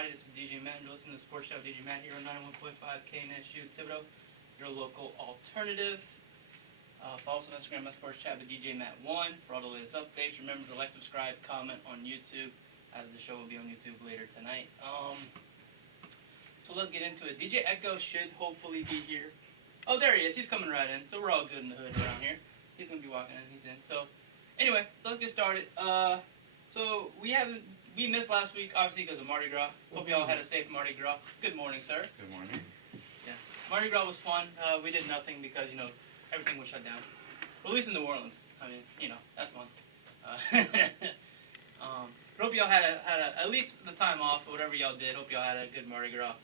everybody. This is DJ Matt. You're listening to the Sports Show. DJ Matt here on 91.5 KNSU Thibodeau, your local alternative. Follow us on Instagram at Sports Chat with DJ Matt1 for all the latest updates. Remember to like, subscribe, comment on YouTube, as the show will be on YouTube later tonight. So let's get into it. DJ Echo should hopefully be here. Oh, there he is. He's coming right in. So we're all good in the hood around here. He's going to be walking in. He's in. So anyway, so let's get started. So we missed last week, obviously, because of Mardi Gras. Hope you all had a safe Mardi Gras. Good morning, sir. Good morning. Yeah. Mardi Gras was fun. We did nothing because, everything was shut down. Well, at least in New Orleans. I mean, that's fun. Hope y'all had at least the time off or whatever y'all did. Hope y'all had a good Mardi Gras.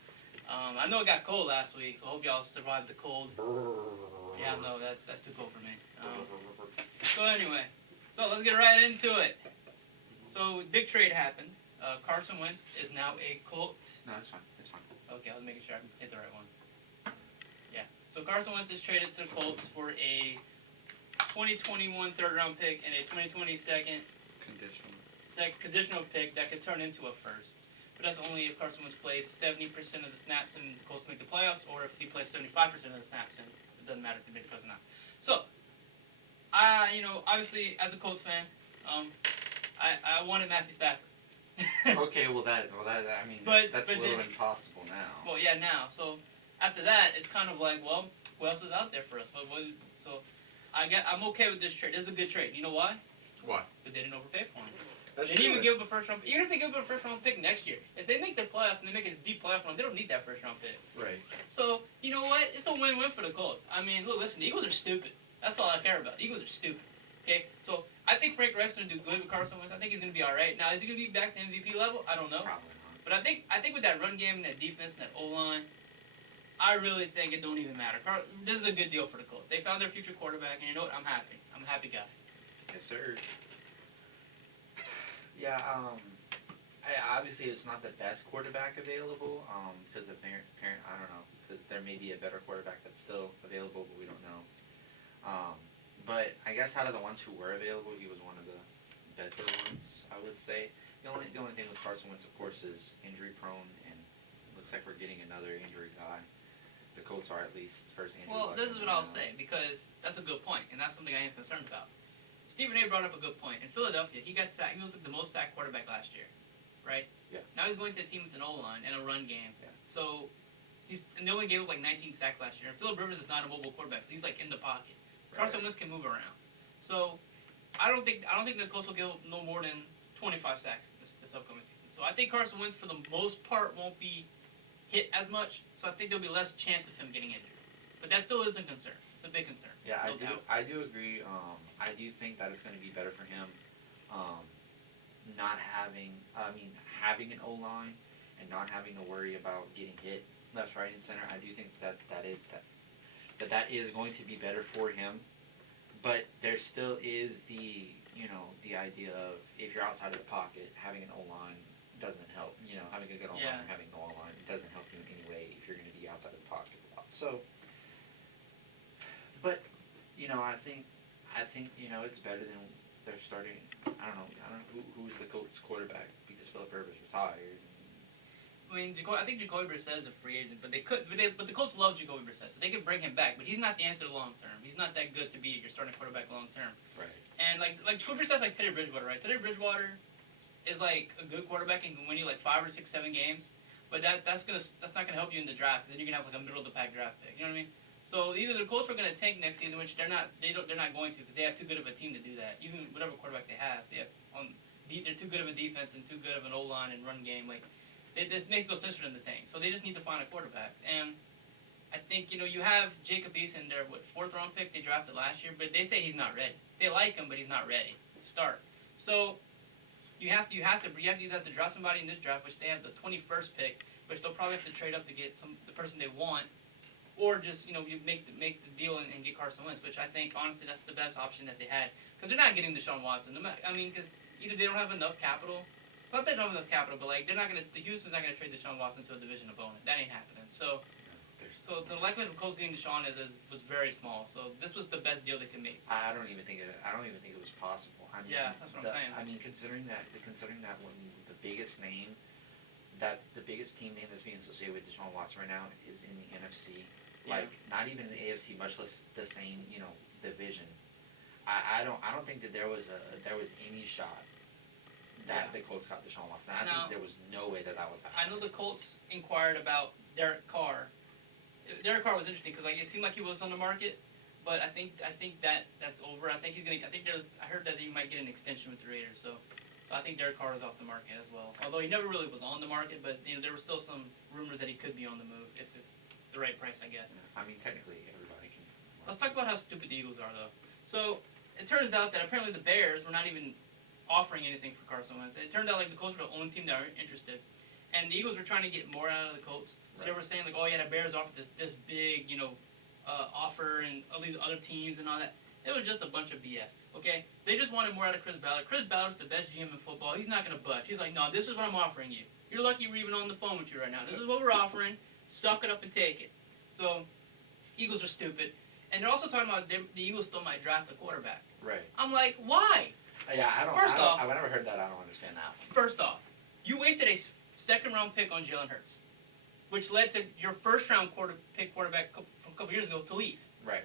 I know it got cold last week, so hope y'all survived the cold. Yeah, no, that's too cold for me. So anyway, so let's get right into it. So big trade happened. Carson Wentz is now a Colt. No, it's fine. It's fine. Okay, I was making sure I hit the right one. Yeah. So Carson Wentz is traded to the Colts for a 2021 third-round pick and a 2020 conditional pick that could turn into a first. But that's only if Carson Wentz plays 70% of the snaps and the Colts make the playoffs, or if he plays 75% of the snaps and it doesn't matter if they make the playoffs or not. So, obviously as a Colts fan, I wanted Matthew Stafford. Okay, that's a little impossible now. Well, yeah, now. So after that, it's kind of like, well, who else is out there for us? So I'm okay with this trade. This is a good trade. You know why? Why? But they didn't overpay for him. That's they didn't even give up a first round pick. Even if they give up a first round pick next year, if they make the playoffs and they make a deep playoff run, they don't need that first round pick. Right. So, you know what? It's a win-win for the Colts. I mean, look, listen, the Eagles are stupid. That's all I care about. The Eagles are stupid. Okay? So, I think Frank Reich's going to do good with Carson Wentz. I think he's going to be all right. Now, is he going to be back to MVP level? I don't know. Probably not. But I think with that run game and that defense and that O-line, I really think it don't even matter. This is a good deal for the Colts. They found their future quarterback, and you know what? I'm happy. I'm a happy guy. Yes, sir. Yeah, obviously it's not the best quarterback available, because apparent, I don't know, because there may be a better quarterback that's still available, but we don't know. But I guess out of the ones who were available, he was one of the better ones, I would say. The only thing with Carson Wentz, of course, is injury prone, and looks like we're getting another injury guy. The Colts are at least first injury. Well, this is what I'll say, because that's a good point, and that's something I am concerned about. Stephen A. brought up a good point. In Philadelphia, he got sacked. He was the most sacked quarterback last year, right? Yeah. Now he's going to a team with an O-line and a run game. Yeah. So, and they only gave up like 19 sacks last year. And Phillip Rivers is not a mobile quarterback, so he's like in the pocket. Right. Carson Wentz can move around. So, I don't think the Colts will give up no more than 25 sacks this upcoming season. So I think Carson Wentz, for the most part, won't be hit as much. So I think there'll be less chance of him getting injured. But that still is a concern. It's a big concern. Yeah, I do agree. I do think that it's going to be better for him, having an O-line and not having to worry about getting hit left, right, and center. I do think that is going to be better for him. But there still is the idea of, if you're outside of the pocket, having an O-line doesn't help. Having a good O-line or having no O-line doesn't help you in any way if you're going to be outside of the pocket a lot. So, but I think it's better than they're starting. I don't know who's the Colts quarterback, because Phillip Rivers retired. I mean, I think Jacoby Brissett is a free agent, but the Colts love Jacoby Brissett, so they can bring him back. But he's not the answer long term. He's not that good to be your starting quarterback long term. Right. And like Jacoby Brissett's like Teddy Bridgewater, right? Teddy Bridgewater is like a good quarterback and can win you like 5 or 6, 7 games. But that's not gonna help you in the draft, because then you're gonna have like a middle of the pack draft pick. You know what I mean? So either the Colts are going to tank next season, which they're not going to, because they have too good of a team to do that. Even whatever quarterback they have, they're too good of a defense and too good of an O-line and run game. Like, this makes no sense for them to tank. So they just need to find a quarterback. And I think you have Jacob Eason, their 4th round pick they drafted last year, but they say he's not ready. They like him, but he's not ready to start. So you have to draft somebody in this draft, which they have the 21st pick, which they'll probably have to trade up to get the person they want. Or just, you make the deal and get Carson Wentz, which I think, honestly, that's the best option that they had. Because they're not getting Deshaun Watson. I mean, because either they don't have enough capital. Not that they don't have enough capital, but, like, Houston's not going to trade Deshaun Watson to a division opponent. That ain't happening. So the likelihood of Colts getting Deshaun was very small. So this was the best deal they could make. I don't even think it was possible. Yeah, that's what I'm saying. I mean, considering that when the biggest name that the biggest team name that's being associated with Deshaun Watson right now is in the NFC. Yeah. Like, not even the AFC, much less the same, division. I don't think that there was any shot that the Colts got Deshaun Watson. I think there was no way that was happening. I know the Colts inquired about Derek Carr. Derek Carr was interesting because it seemed like he was on the market, but I think that's over. I heard that he might get an extension with the Raiders, so I think Derek Carr is off the market as well. Although he never really was on the market, but there were still some rumors that he could be on the move if the right price, I guess. I mean, technically everybody can. Let's talk about how stupid the Eagles are, though. So it turns out that apparently the Bears were not even offering anything for Carson Wentz. It turned out the Colts were the only team that were interested, and the Eagles were trying to get more out of the Colts. So they were saying the Bears offered this big offer and all these other teams and all that. It was just a bunch of BS. Okay, they just wanted more out of Chris Ballard. Chris Ballard's the best GM in football. He's not gonna budge. He's like, no, this is what I'm offering you. You're lucky we're even on the phone with you right now. This is what we're offering. Suck it up and take it. So, Eagles are stupid. And they're also talking about the Eagles still might draft a quarterback. Right. I'm like, why? Yeah, I've never heard that. I don't understand that one. First off, you wasted a second-round pick on Jalen Hurts, which led to your first-round quarterback from a couple years ago to leave. Right.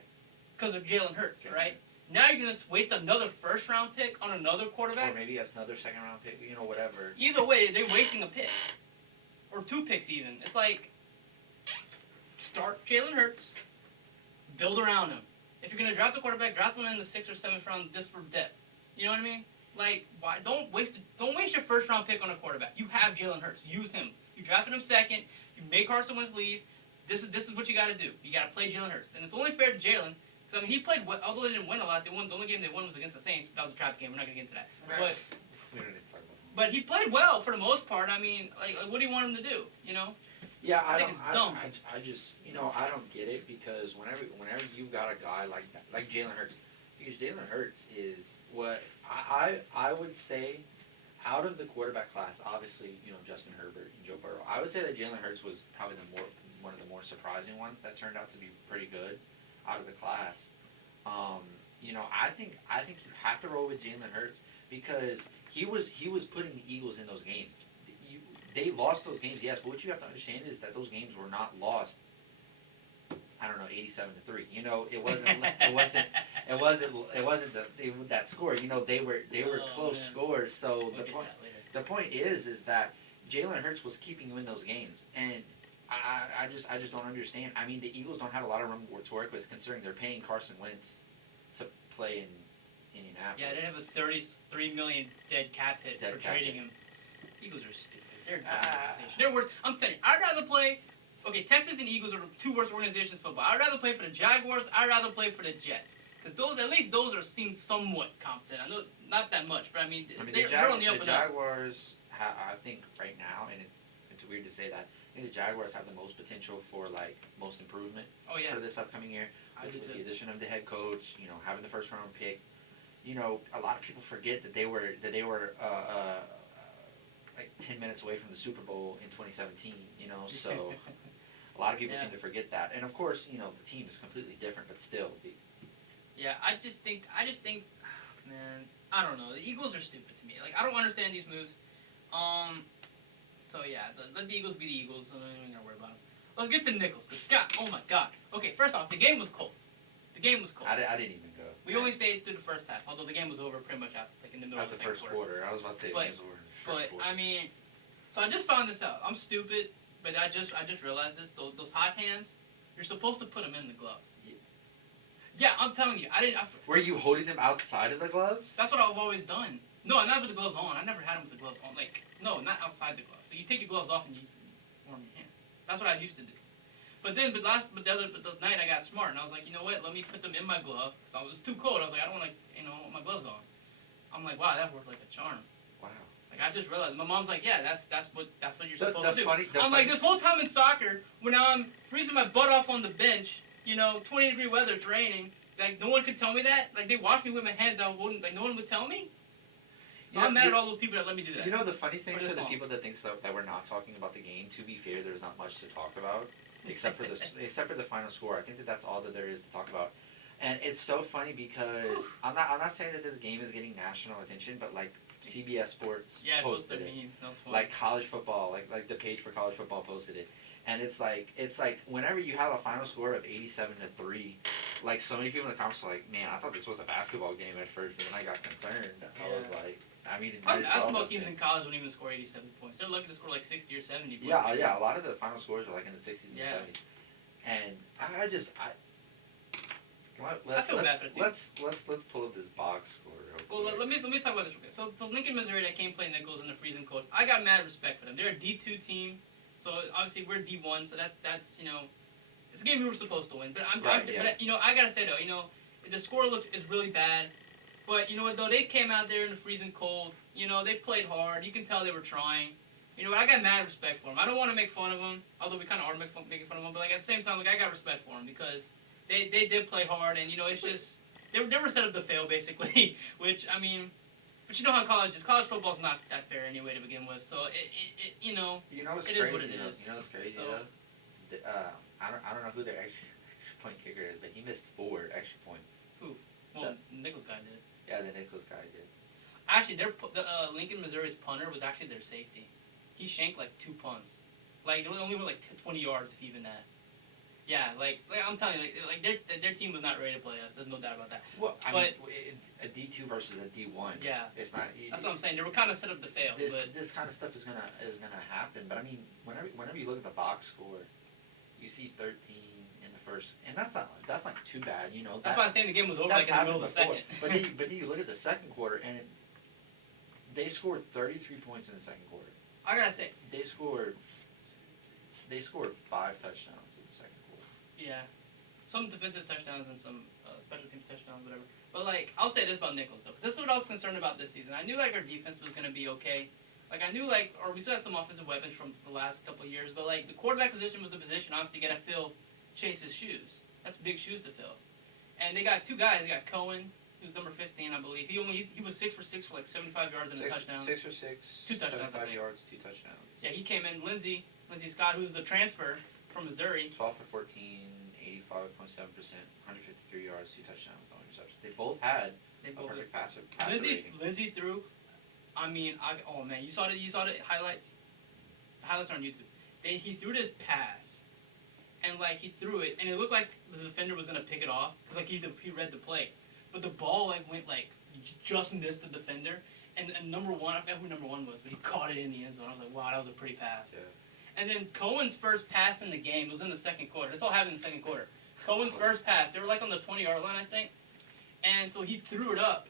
Because of Jalen Hurts, right? Now you're going to waste another first-round pick on another quarterback? Or maybe that's another second-round pick, whatever. Either way, they're wasting a pick. Or 2 picks even. It's like, start Jalen Hurts, build around him. If you're going to draft a quarterback, draft one in the 6th or 7th round just for depth. You know what I mean? Like, why? Don't waste your first-round pick on a quarterback. You have Jalen Hurts. Use him. You drafted him second. You made Carson Wentz leave. This is what you got to do. You got to play Jalen Hurts. And it's only fair to Jalen. Because, he played well. Although they didn't win a lot, the only game they won was against the Saints. That was a trap game. We're not going to get into that. Right. But he played well for the most part. I mean, what do you want him to do? Yeah, I think it's dumb. I just, I don't get it because whenever you've got a guy like that, like Jalen Hurts, because Jalen Hurts is what I would say out of the quarterback class, obviously, Justin Herbert and Joe Burrow. I would say that Jalen Hurts was probably one of the more surprising ones that turned out to be pretty good out of the class. I think you have to roll with Jalen Hurts because he was putting the Eagles in those games. They lost those games, yes, but what you have to understand is that those games were not lost. I don't know, 87-3. It wasn't that score. They were close scores. So the point is that Jalen Hurts was keeping you in those games, and I just don't understand. I mean, the Eagles don't have a lot of room to work with, considering they're paying Carson Wentz to play in Indianapolis. Yeah, they have a $33 million dead cap hit for trading him. Eagles are stupid. They're a dumb organization. They're worse. I'm telling you, I'd rather play. Okay, Texas and Eagles are the 2 worst organizations in football. I'd rather play for the Jaguars. I'd rather play for the Jets. Because at least those are seen somewhat competent. I know not that much, but they're on the up and up. The Jaguars, I think right now, and it's weird to say that, I think the Jaguars have the most potential for most improvement for this upcoming year. With the addition of the head coach, having the first round pick. A lot of people forget that they were 10 minutes away from the Super Bowl in 2017. So a lot of people seem to forget that. And of course, the team is completely different, but still. Yeah, I just think, man, I don't know. The Eagles are stupid to me. I don't understand these moves. So yeah, let the Eagles be the Eagles. I'm not even gonna worry about them. Let's get to Nicholls. Oh my God. Okay, first off, the game was cold. I didn't even go. We only stayed through the first half, although the game was over pretty much in the middle of the first quarter. I was about to say the game was over. So I just found this out. I'm stupid, but I just realized this. Those hot hands, you're supposed to put them in the gloves. Yeah, I'm telling you. Were you holding them outside of the gloves? That's what I've always done. No, not with the gloves on. I never had them with the gloves on. No, not outside the gloves. So you take your gloves off and you warm your hands. That's what I used to do. But the night I got smart and I was like, you know what? Let me put them in my glove because it was too cold. I was like, I don't want want my gloves on. I'm like, wow, that worked like a charm. Wow. I just realized. My mom's like, yeah, that's what you're supposed to do. I'm like, this whole time in soccer, when I'm freezing my butt off on the bench, 20-degree weather, it's raining. No one could tell me that. They watched me with my hands out. No one would tell me. So I'm mad at all those people that let me do that. The funny thing to the people that think that we're not talking about the game. To be fair, there's not much to talk about, except for the final score. I think that's all that there is to talk about. And it's so funny because I'm not saying that this game is getting national attention, but CBS Sports Yeah, posted it. That was fun. Like college football, like the page for college football posted it. And it's like whenever you have a final score of 87-3, like so many people in the comments were like, man, I thought this was a basketball game at first, and then I got concerned. I was like, I mean, some basketball teams in college don't even score 87 points. They're lucky to score like 60 or 70 points. Yeah. A lot of the final scores are like in the 60s and 70s. And I feel bad for the team. Let's pull up this box score real quick. Well, let me talk about this real quick. So Lincoln, Missouri, that came play Nicholls in the freezing cold. I got mad respect for them. They're a D2 team, so obviously we're D1. So that's it's a game we were supposed to win. But but I gotta say though, the score is really bad. But you know what though, they came out there in the freezing cold. They played hard. You can tell they were trying. I got mad respect for them. I don't want to make fun of them, although we kind of are making fun of them. But like at the same time, I got respect for them because they did play hard, and it's just they were set up to fail basically. Which I mean, but you know how college is. College football's not that fair anyway to begin with. So what's it crazy, is what it is. You know what's crazy So, though? I don't know who their extra point kicker is, but he missed 4 extra points. Who? Well, Nicholls guy did. Yeah, the Nicholls guy did. Actually, Lincoln, Missouri's punter was actually their safety. He shanked like 2 punts. Like, it only went like 20 yards, if even that. Yeah, like I'm telling you, like their team was not ready to play us. There's no doubt about that. Well, I mean, a D2 versus a D1. Yeah, it's not. That's what I'm saying. They were kind of set up to fail. This kind of stuff is gonna happen. But I mean, whenever you look at the box score, you see 13 in the first, and that's not too bad. That's why I'm saying the game was over like in the middle of the second. But then you look at the second quarter, and they scored 33 points in the second quarter. I gotta say, they scored 5 touchdowns in the second quarter. Yeah, some defensive touchdowns and some special team touchdowns, whatever. But like, I'll say this about Nicholls though, because this is what I was concerned about this season. I knew like our defense was gonna be okay. Like I knew or we still had some offensive weapons from the last couple of years, but like the quarterback position was the position. Obviously, you gotta fill Chase's shoes. That's big shoes to fill. And they got 2 guys. They got Cohen, who's number 15, I believe. He was 6 for 6 for like 75 yards and a touchdown. 6 for 6, 2 touchdowns. 75 yards, 2 touchdowns. Yeah, he came in. Lindsey Scott, who's the transfer from Missouri. 12 for 14, 85.7%, 153 yards, 2 touchdowns, no interceptions. They both had a perfect passer rating. Lindsey threw. I mean, oh man, you saw the highlights. The highlights are on YouTube. He threw this pass, and like he threw it, and it looked like the defender was gonna pick it off because like he read the play, but the ball like went like just missed the defender, and number 1, I forgot who number 1 was, but he caught it in the end zone. I was like, wow, that was a pretty pass. Yeah. And then Cohen's first pass in the game was in the second quarter. This all happened in the second quarter. Cohen's first pass, they were like on the 20-yard line, I think, and so he threw it up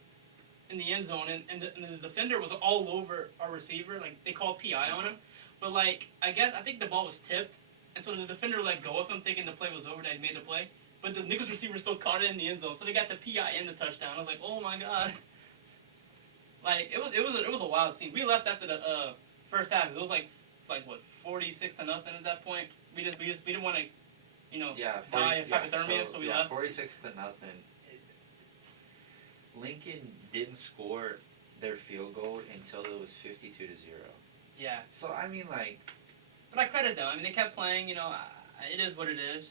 in the end zone, and the defender was all over our receiver. Like, they called PI on him. But, like, I think the ball was tipped, and so the defender let go of him, thinking the play was over, that he made the play. But the Nicholls receiver still caught it in the end zone, so they got the PI and the touchdown. I was like, oh, my God. Like, it was a wild scene. We left after the first half. It was like what, 46-0 at that point. We didn't want to, die of hypothermia, so we left. 46-0. Lincoln didn't score their field goal until it was 52-0. Yeah. So I mean, like. But I credit them. I mean, they kept playing. It is what it is.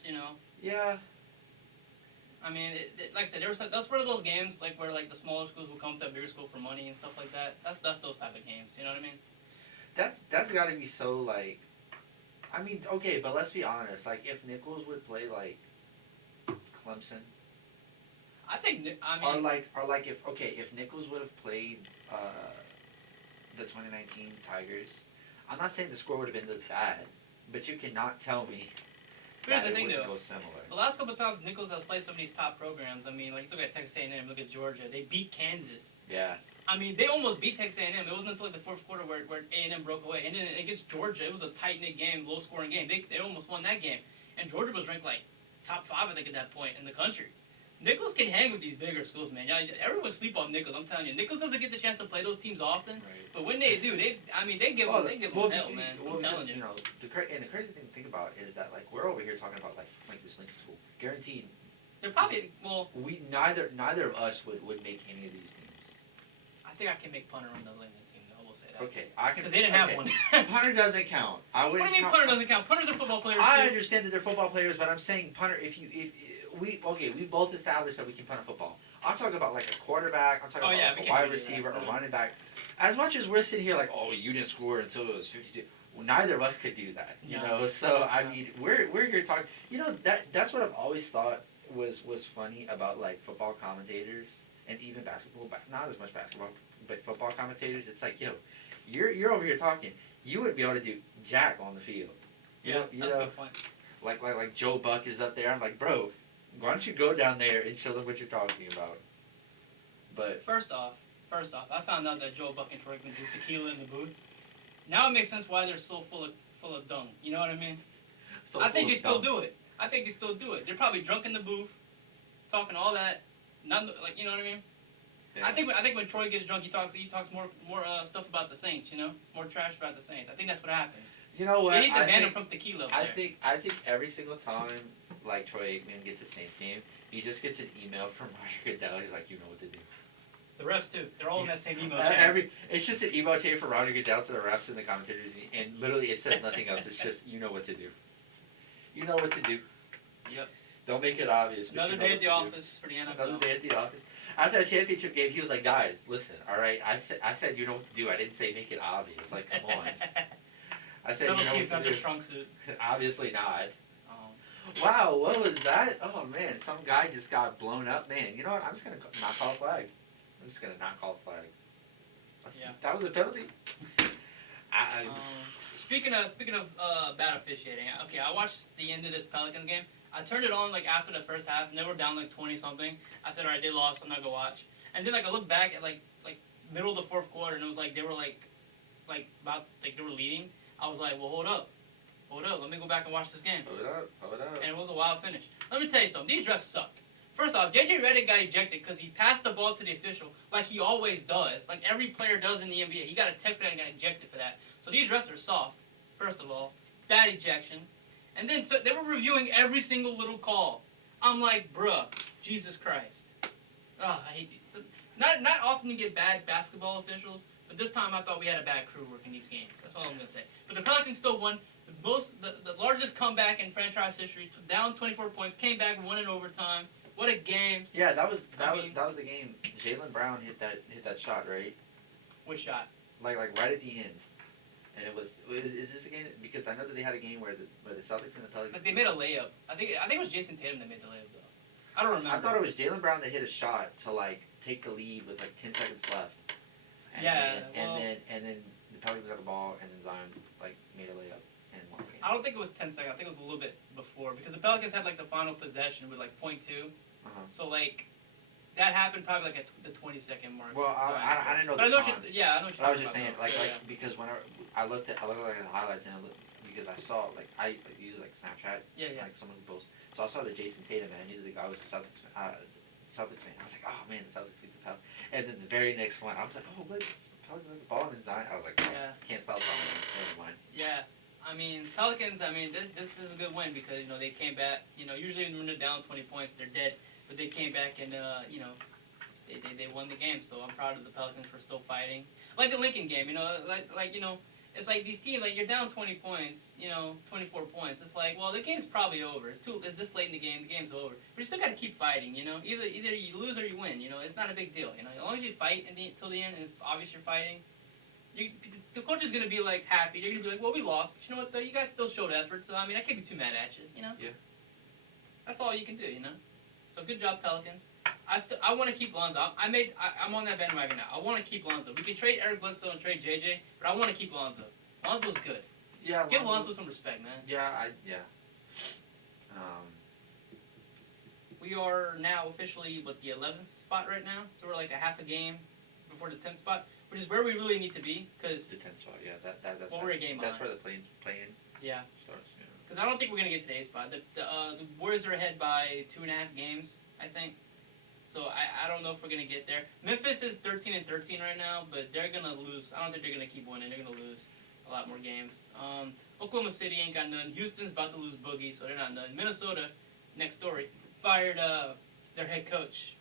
Yeah. I mean, like I said, that's one of those games like where like the smaller schools will come to a bigger school for money and stuff like that. That's those type of games. You know what I mean? That's got to be so like. I mean, okay, but let's be honest. Like, if Nicholls would play like Clemson. I think. Or like if Nicholls would have played the 2019 Tigers, I'm not saying the score would have been this bad, but you cannot tell me Here's that the thing, it though. wouldn't go similar. The last couple of times Nicholls has played some of these top programs. I mean, like look at Texas A&M, look at Georgia. They beat Kansas. Yeah. I mean, they almost beat Texas A&M. It wasn't until like the fourth quarter where A&M broke away. And then against Georgia, it was a tight-knit game, low-scoring game. They almost won that game. And Georgia was ranked like top 5, I think, at that point in the country. Nicholls can hang with these bigger schools, man. Everyone sleep on Nicholls. I'm telling you, Nicholls doesn't get the chance to play those teams often. Right. But when they do, they give them hell, man. I'm telling you. The crazy thing to think about is that like we're over here talking about like this Lincoln school, guaranteed. They're probably We neither of us would make any of these teams. I think I can make punter on the Lincoln team. I will say that. Okay, I can. Because they didn't have one. Punter doesn't count. What do you mean punter doesn't count? Punters are football players. I understand that they're football players, but I'm saying punter. We both established that we can punt a football. I'm talking about like a quarterback. I'm talking about like we a can't wide do that. receiver, No. a running back. As much as we're sitting here like, oh, you didn't score until it was 52. Well, neither of us could do that, you No. know. So I No. mean, we're here talking. You know, that's what I've always thought was funny about like football commentators and even basketball, but not as much basketball, but football commentators. It's like, yo, you're over here talking. You wouldn't be able to do jack on the field. Yeah, You that's know, a good point. like Joe Buck is up there. I'm like, bro, why don't you go down there and show them what you're talking about? But First off, I found out that Joe Buck and Troy can do tequila in the booth. Now it makes sense why they're so full of dung. You know what I mean? so I think full they of still dumb. do it. I think they still do it. They're probably drunk in the booth, talking all that. Not like, you know what I mean? Yeah. I think when Troy gets drunk, he talks more stuff about the Saints. You know, more trash about the Saints. I think that's what happens. You know what? They need to I ban him think, from tequila. Over I there. think every single time like Troy Aikman gets a Saints game, he just gets an email from Roger Goodell. He's like, you know what to do. The refs too. They're all in that same email chain. It's just an email chain from Roger Goodell to the refs and the commentators, and literally it says nothing else. It's just, you know what to do. You know what to do. Yep. Don't make it obvious. But Another you know day at what the to do. office for the NFL. Another day at the office. After that championship game, he was like, guys, listen, all right, I said you know what to do. I didn't say make it obvious. Like, come on. I said you know Subtlety's what not to their do. strong suit. Obviously not. Um, Wow, what was that? Oh, man, some guy just got blown up. Man, you know what? I'm just going to not call a flag. I'm just going to not call a flag. Yeah. That was a penalty? Speaking of bad officiating, okay, I watched the end of this Pelicans game. I turned it on like after the first half, and they were down like 20 something. I said, all right, they lost. I'm not gonna watch. And then like I looked back at like middle of the fourth quarter, and it was like they were like they were leading. I was like, well, hold up, let me go back and watch this game. Hold it up. And it was a wild finish. Let me tell you something. These refs suck. First off, JJ Redick got ejected because he passed the ball to the official like he always does, like every player does in the NBA. He got a tech for that and got ejected for that. So these refs are soft. First of all, bad ejection. And then so they were reviewing every single little call. I'm like, bruh, Jesus Christ. I hate these. Not often you get bad basketball officials, but this time I thought we had a bad crew working these games. That's all I'm gonna say. But the Pelicans still won the largest comeback in franchise history. Down 24 points, came back, won in overtime. What a game! Yeah, that was the game. Jaylen Brown hit that shot, right? Which shot? Like right at the end. And it was is this a game? Because I know that they had a game where the Celtics and the Pelicans. Like they made a layup. I think it was Jason Tatum that made the layup though. I don't remember. I thought it was Jaylen Brown that hit a shot to like take the lead with like 10 seconds left. And then the Pelicans got the ball, and then Zion like made a layup and won the game. I don't think it was 10 seconds. I think it was a little bit before because the Pelicans had like the final possession with like .2. So like that happened probably like at the 20-second mark. Well, I didn't know but the I know time. I know what you're But I was talking just saying, about. like because whenever I looked at like the highlights and because I saw like I use like Snapchat, like someone who posts. So I saw the Jason Tatum, and I knew the guy was a Celtics fan. I was like, oh man, the Celtics beat the Pelicans. And then the very next one, I was like, oh wait, it's the Pelicans with the ball, and then Zion. I was like, oh, can't stop talking. Never mind. Yeah. I mean, Pelicans, this is a good win because, you know, they came back. You know, usually when they're down 20 points, they're dead. But they came back and, you know, they won the game. So I'm proud of the Pelicans for still fighting. Like the Lincoln game, you know, like you know, it's like these teams, like you're down 20 points, you know, 24 points. It's like, well, the game's probably over. It's this late in the game, the game's over. But you still got to keep fighting, you know. Either you lose or you win, you know. It's not a big deal, you know. As long as you fight until the end and it's obvious you're fighting, the coach is going to be, like, happy. They're going to be like, well, we lost. But you know what, though? You guys still showed effort. So, I mean, I can't be too mad at you, you know. Yeah. That's all you can do, you know. So, good job, Pelicans. I want to keep Lonzo. I'm on that bandwagon now. I want to keep Lonzo. We can trade Eric Bledsoe and trade JJ, but I want to keep Lonzo. Lonzo's good. Yeah. Give Lonzo some respect, man. Yeah. We are now officially the 11th spot right now, so we're like a half a game before the 10th spot, which is where we really need to be because the 10th spot. Yeah. That's. Well, we're a game That's behind. where the playing. Yeah. Starts. Yeah. Because I don't think we're gonna get to the 8th spot. The Warriors are ahead by 2.5 games, I think. So I don't know if we're gonna get there. Memphis is 13-13 right now, but they're gonna lose. I don't think they're gonna keep winning. They're gonna lose a lot more games. Oklahoma City ain't got none. Houston's about to lose Boogie, so they're not none. Minnesota, next story, fired their head coach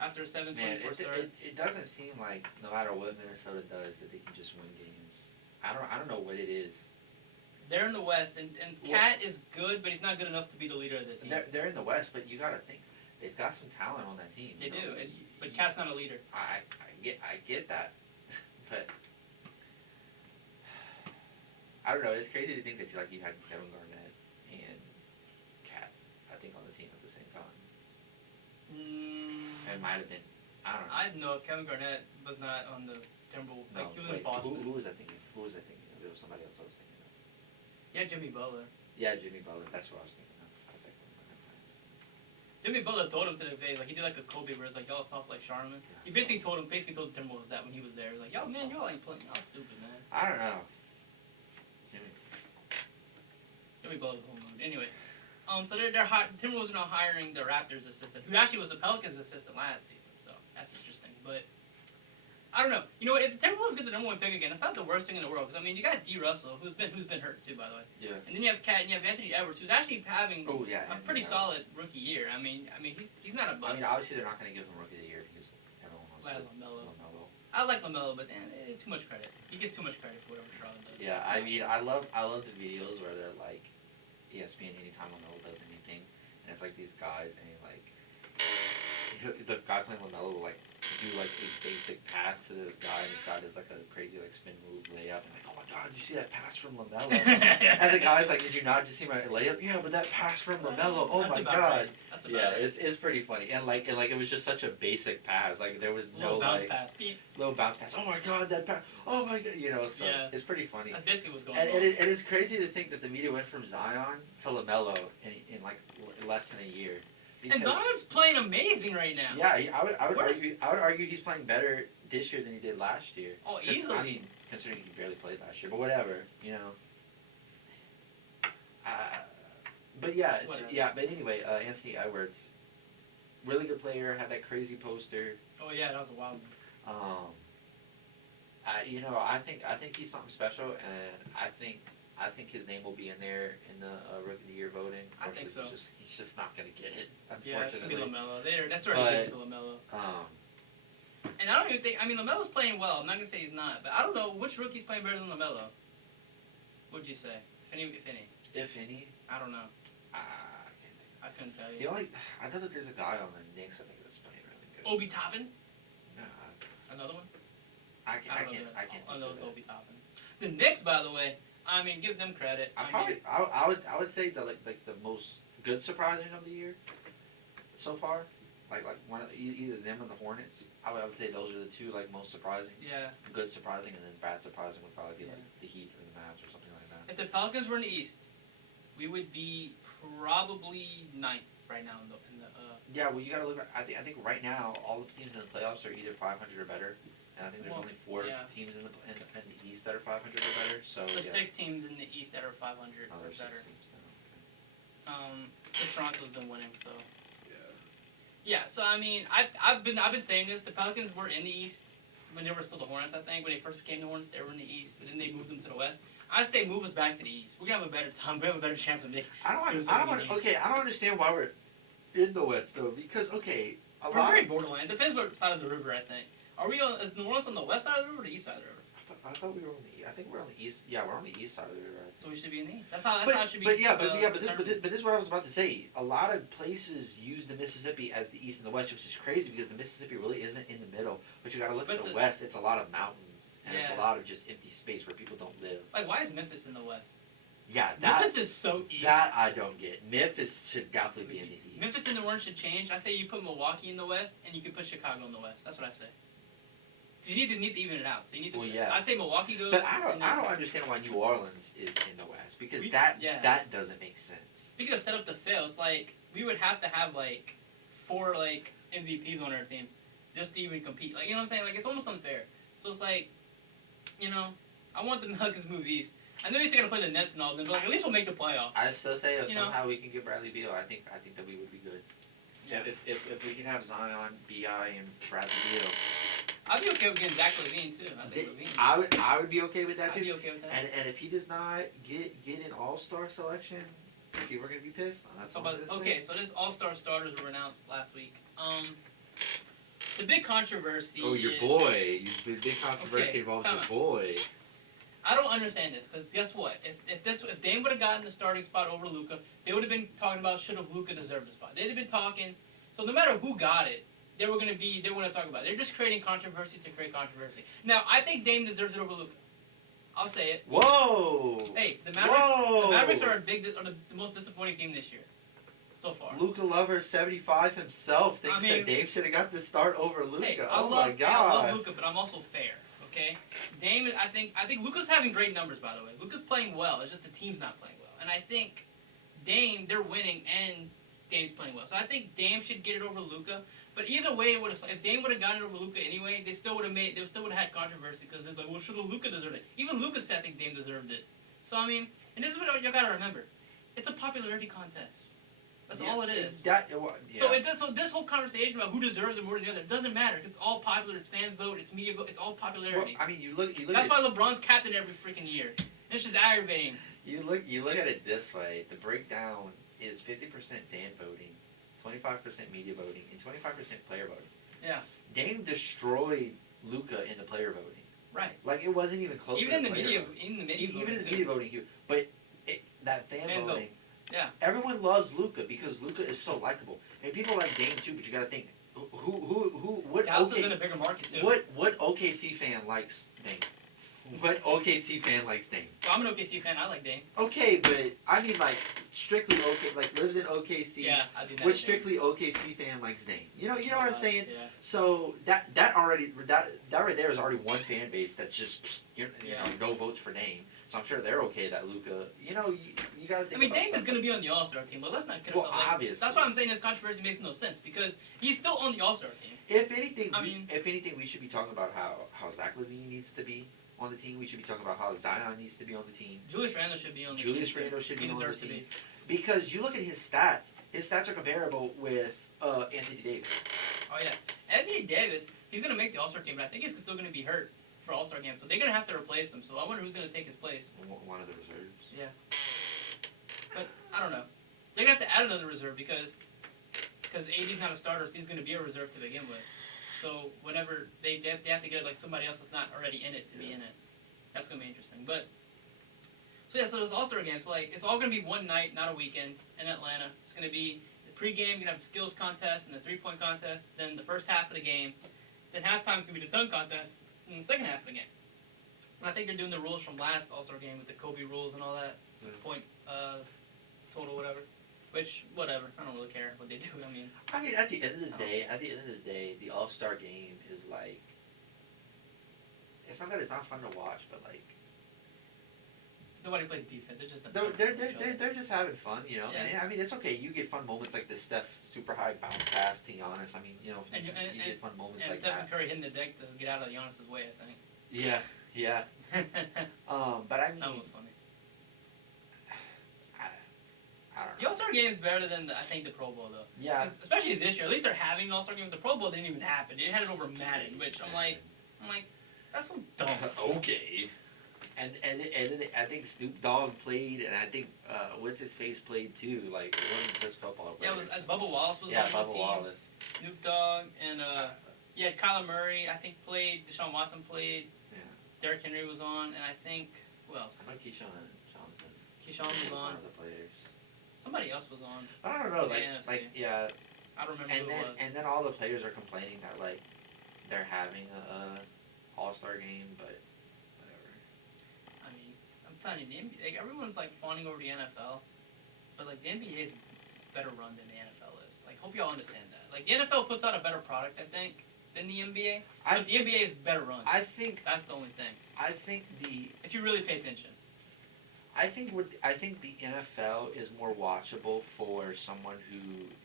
after a 7-24 start. It doesn't seem like no matter what Minnesota does that they can just win games. I don't know what it is. They're in the West, and Cat is good, but he's not good enough to be the leader of the team. They're in the West, but you got to think they've got some talent on that team. They do, but Cat's not a leader. I get that, but I don't know. It's crazy to think that you had Kevin Garnett and Cat, I think, on the team at the same time. It might have been. I don't know. I know Kevin Garnett was not on the Timberwolves. No, he was in Boston. Who was I thinking? Who was I thinking of? There was somebody else I was thinking of. Yeah, Jimmy Butler. Yeah, Jimmy Butler. That's what I was thinking of. I was like, Jimmy Butler told him to the face, like, he did like a Kobe where it's like, y'all soft like Charmin. He basically told the Timberwolves that when he was there. He was like, y'all, man, y'all ain't playing. Y'all stupid, man. I don't know. Jimmy Butler's a home run. Anyway, so the Timberwolves are now hiring the Raptors assistant, who actually was the Pelicans assistant last season. So that's interesting. But I don't know. You know what? If the Timberwolves get the number 1 pick again, it's not the worst thing in the world. Because I mean, you got D. Russell, who's been hurt too, by the way. Yeah. And then you have Cat, and you have Anthony Edwards, who's actually having a pretty solid rookie year. I mean, he's not a bust. I mean, obviously they're not going to give him rookie of the year because everyone wants LaMelo. I like LaMelo, but too much credit. He gets too much credit for whatever Charlotte does. Yeah, I mean, I love the videos where they're like, ESPN anytime LaMelo does anything, and it's like these guys, and the guy playing LaMelo will like do like a basic pass to this guy, and this guy does like a crazy like spin move layup. I'm like, oh my god, did you see that pass from LaMelo? And the guy's like, did you not just see my layup? Yeah, but that pass from LaMelo, oh my god. Right. That's yeah, it's pretty funny, and it was just such a basic pass. Like there was no low bounce pass. Oh my god, that pass. Oh my god, so it's pretty funny. That's basically what's going on. And it's crazy to think that the media went from Zion to LaMelo in like less than a year. And Zion's playing amazing right now. Yeah, I would argue he's playing better this year than he did last year. Oh, easily. I mean, considering he barely played last year, but whatever, But yeah, But anyway, Anthony Edwards, really good player. Had that crazy poster. Oh yeah, that was a wild one. I think he's something special, and I think his name will be in there in the Rookie of the Year voting. I think so. He's just not going to get it, unfortunately. Yeah, it's going to be LaMelo. That's already given to LaMelo. And I don't even think... I mean, LaMelo's playing well. I'm not going to say he's not. But I don't know which rookie's playing better than LaMelo. What'd you say? If any. I don't know. I couldn't tell you. I know that there's a guy on the Knicks I think that's playing really good. Obi Toppin? No. Another one? I can't. I know it's Obi Toppin. The Knicks, by the way... I mean, give them credit. I would say that like the most good surprising of the year so far, like one of either them or the Hornets. I would say those are the two like most surprising. Yeah. Good surprising, and then bad surprising would probably be like the Heat or the Mavs or something like that. If the Pelicans were in the East, we would be probably 9th right now in the. Yeah, well, you got to look. I think right now all the teams in the playoffs are either 500 or better. And I think there's only 4 teams in the East that are 500 or better. So the 6 teams in the East that are 500 or better. Toronto's been winning, so. Yeah. So I mean, I've been saying this. The Pelicans were in the East when they were still the Hornets. I think when they first became the Hornets, they were in the East, but then they moved them to the West. I say move us back to the East. We're gonna have a better time. We have a better chance of making. I don't understand why we're in the West though, because we're very borderline. It depends what side of the river, I think. Are we on New Orleans on the west side of the river or the east side of the river? I thought we were on the. I think we're on the east. Yeah, we're on the east side of the river. So we should be in the east. That's how it should be. But this is what I was about to say. A lot of places use the Mississippi as the east and the west, which is crazy because the Mississippi really isn't in the middle. But you got to look at the west. It's a lot of mountains and it's a lot of just empty space where people don't live. Like, why is Memphis in the west? Yeah, Memphis is so east. That I don't get. Memphis should definitely be in the east. Memphis and New Orleans should change. I say you put Milwaukee in the west and you can put Chicago in the west. That's what I say. You need to even it out. So you need to. Well, yeah. I say Milwaukee goes. But I don't understand why New Orleans is in the West because that doesn't make sense. Speaking of set up to fail, it's like we would have to have like 4 like MVPs on our team just to even compete. Like, you know what I'm saying? Like, it's almost unfair. So it's like, I want the Nuggets to move east. I know you're gonna play the Nets and all them, but like, at least we'll make the playoffs. I still say if somehow we can get Bradley Beal, I think that we would be good. Yeah. If we can have Zion, BI, and Bradley Beal. I'd be okay with getting Zach LaVine too. I would be okay with that too. I'd be okay with that. And if he does not get an All-Star selection, people are gonna be pissed. Okay, so this All-Star starters were announced last week. The big controversy. Oh, your boy! The big controversy involves your boy. I don't understand this because guess what? If Dame would have gotten the starting spot over Luka, they would have been talking about should have Luka deserved the spot. They'd have been talking So no matter who got it, they were gonna talk about it. They're just creating controversy to create controversy. Now, I think Dame deserves it over Luka. I'll say it. Whoa! Hey, the Mavericks are the most disappointing team this year, so far. Luka Lover 75 himself thinks that Dame should have got the start over Luka. Hey, my God! I love Luka, but I'm also fair. Okay, Dame. I think Luka's having great numbers, by the way. Luka's playing well. It's just the team's not playing well, and I think Dame, they're winning, and Dame's playing well. So I think Dame should get it over Luka. But either way, if Dame would have gotten it over Luka anyway, they still would have had controversy because they're like, well, should Luka deserve it? Even Luka said I think Dame deserved it. So I mean, and this is what you gotta remember: it's a popularity contest. That's all it is. So this whole conversation about who deserves it more than the other, it doesn't matter. It's all popular. It's fan vote. It's media vote. It's all popularity. Well, I mean, you look. That's why LeBron's captain every freaking year. And it's just aggravating. You look at it this way: the breakdown is 50% fan voting, 25% media voting, and 25% player voting. Yeah. Dame destroyed Luka in the player voting. Right. Like, it wasn't even close. Even in the media voting. But that fan voting. Vote. Yeah. Everyone loves Luka because Luka is so likable, and people like Dame too. But you got to think, what? Dallas is in a bigger market too. What OKC fan likes Dame? What OKC fan likes Dame? Well, I'm an OKC fan. I like Dame. Okay, but I mean, like, strictly lives in OKC. Yeah, I do. Which strictly OKC fan likes Dame? You know what I'm saying? Yeah. So that right there is already one fan base that's just no votes for Dame. So I'm sure they're okay that Luka. You got to think. I mean, Dame is going to be on the All-Star team, but let's not kid ourselves. Well, obviously. That's why I'm saying this controversy makes no sense because he's still on the All-Star team. If anything, we should be talking about how Zach LaVine needs to be on the team. We should be talking about how Zion needs to be on the team. Julius Randle should be on the team. Julius Randle should be on the team. Because you look at his stats. His stats are comparable with Anthony Davis. Oh, yeah. Anthony Davis, he's going to make the All-Star team, but I think he's still going to be hurt for All-Star games. So they're going to have to replace him. So I wonder who's going to take his place. One of the reserves. Yeah. But I don't know. They're going to have to add another reserve because AD's not a starter, so he's going to be a reserve to begin with. So whenever they have to get like somebody else that's not already in it to be in it. That's going to be interesting. But so there's All-Star games. So like it's all going to be one night, not a weekend in Atlanta. It's going to be the pregame. You're going to have the skills contest and the three-point contest. Then the first half of the game. Then halftime is going to be the dunk contest in the second half of the game. And I think they're doing the rules from last All-Star game with the Kobe rules and all that. Point total, whatever. Which, whatever. I don't really care what they do. I mean, at the end of the day, the All-Star game is like, it's not that it's not fun to watch, but like, nobody plays defense. They're just they're just having fun, Yeah. And I mean, it's okay. You get fun moments like the Steph super high bounce pass to Giannis. I mean, you get fun moments like Stephen that. Curry hitting the deck to get out of Giannis's way, I think. Yeah. But I mean, that was funny. I don't know. The All-Star game is better than I think the Pro Bowl though. Yeah. Especially this year. At least they're having an All-Star game. The Pro Bowl didn't even happen. They had it over Madden, which I'm like, that's so dumb. Okay. And I think Snoop Dogg played, and I think what's his face played too. Like, it wasn't just football players. Yeah, it was Bubba Wallace was on the Bubba team. Wallace. Snoop Dogg and Kyler Murray I think played. Deshaun Watson played. Yeah. Derrick Henry was on, and I think who else? I know Keyshawn Johnson. Keyshawn was on. One of the players. Somebody else was on. I don't know. Yeah. I don't remember who it was. And then all the players are complaining that like they're having a All-Star game, but whatever. I mean, I'm telling you, the NBA, like, everyone's like fawning over the NFL, but like the NBA is better run than the NFL is. Like, hope y'all understand that. Like the NFL puts out a better product, I think, than the NBA. But the NBA is better run. I think that's the only thing. If you really pay attention. I think the NFL is more watchable for someone who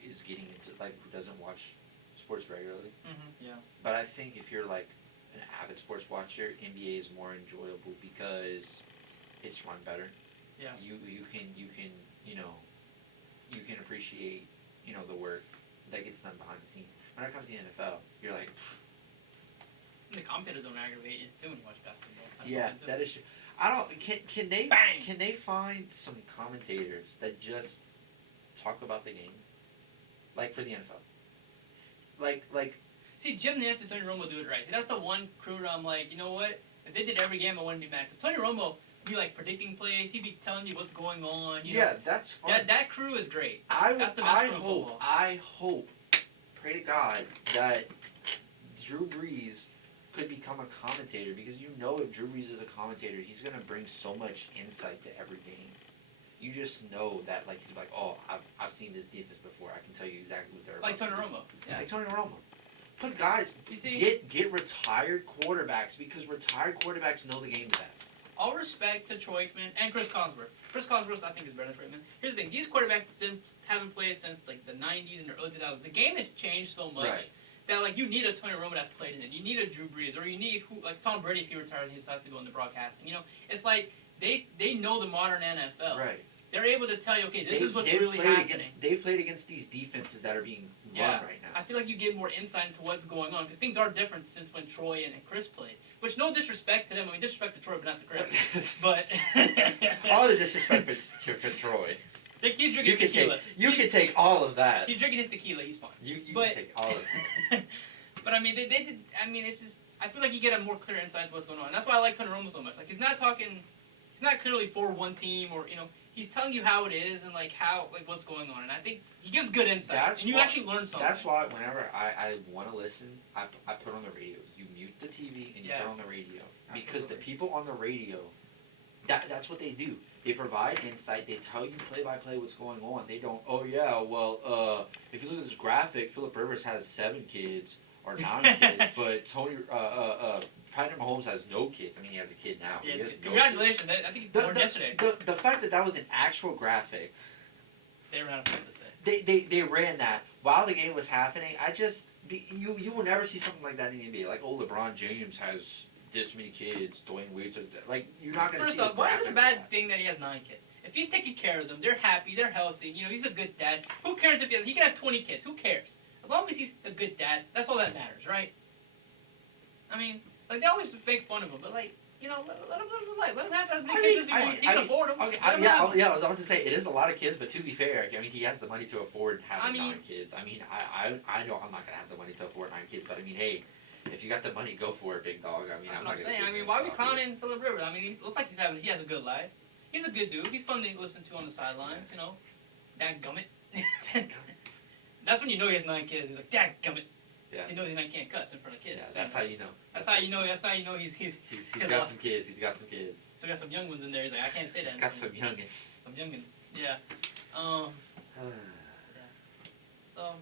is getting into who doesn't watch sports regularly. Mm-hmm. Yeah. But I think if you're like an avid sports watcher, NBA is more enjoyable because it's run better. Yeah. You can appreciate the work that gets done behind the scenes. When it comes to the NFL, you're like. The commentators don't aggravate you too when you watch basketball. That's that is true. I don't. Can they find some commentators that just talk about the game, like for the NFL? Like. See, Jim Nantz and Tony Romo do it right. That's the one crew where I'm like, you know what? If they did every game, I wouldn't be mad. Because Tony Romo would be like predicting plays. He'd be telling you what's going on. You know? That's fun. That crew is great. That's the best crew in football. I hope pray to God that Drew Brees could become a commentator, because you know if Drew Brees is a commentator, he's going to bring so much insight to every game. You just know that, like, he's like, oh, I've seen this defense before. I can tell you exactly what they're Like about. Tony Romo. Yeah. Like Tony Romo. But guys, You see, get retired quarterbacks, because retired quarterbacks know the game the best. all respect to Troy Aikman and Chris Collinsworth. Chris Collinsworth, I think, is better than Troy Aikman. Here's the thing: these quarterbacks haven't played since like the '90s and the early 2000s. The game has changed so much. Right. That, like, you need a Tony Romo that's played in it. You need a Drew Brees, or you need like Tom Brady if he retires, he decides to go into broadcasting. You know, it's like they know the modern NFL. Right. They're able to tell you, okay, this is what's really happening. They've played against these defenses that are being run right now. I feel like you get more insight into what's going on, because things are different since when Troy and Chris played. Which, no disrespect to them. I mean, disrespect to Troy, but not to Chris. But all the disrespect for Troy. He's drinking tequila. You can take all of that. He's drinking his tequila. He's fine. You can take all of it. But I mean, they did. I mean, it's just. I feel like you get a more clear insight into what's going on. And that's why I like Tony Romo so much. Like, he's not talking. He's not clearly for one team, or he's telling you how it is and like what's going on. And I think he gives good insight. And you actually learn something. That's why whenever I want to listen, I put on the radio. You mute the TV and you put on the radio. Absolutely. Because the people on the radio, that's what they do. They provide insight. They tell you play by play what's going on. They don't. Oh yeah, well, if you look at this graphic, Phillip Rivers has 7 kids or 9 kids, but Patrick Mahomes has no kids. I mean, he has a kid now. Yeah, congratulations. Kids. I think he born yesterday. The fact that was an actual graphic. They ran out of something to say. They ran that while the game was happening. You will never see something like that in the NBA. Like, oh, LeBron James has this many kids, Dwayne Wade's, like, you're not going to see. First off, why is it a bad thing that he has 9 kids? If he's taking care of them, they're happy, they're healthy, he's a good dad. Who cares if he can have 20 kids? Who cares? As long as he's a good dad, that's all that matters, right? I mean, like, they always make fun of him, but, like, let him live his life. Let him have as many kids as he wants. He can afford them. Okay, I was about to say, it is a lot of kids, but to be fair, I mean, he has the money to afford having 9 kids. I mean, I know I'm not going to have the money to afford 9 kids, but I mean, hey, if you got the money, go for it, big dog. I mean, that's I'm what not I'm saying. I mean, why are we clowning Phillip Rivers? I mean, he looks like he has a good life. He's a good dude. He's fun to listen to on the sidelines, Dadgummit. That's when you know he has 9 kids. He's like, Dadgummit. Yeah. So he knows he can't cuss in front of kids. Yeah, that's how you know. That's how you know he's got some kids. He's got some kids. So he got some young ones in there. He's like, I can't say that. He's got some youngins. Some youngins. Yeah. Yeah. So.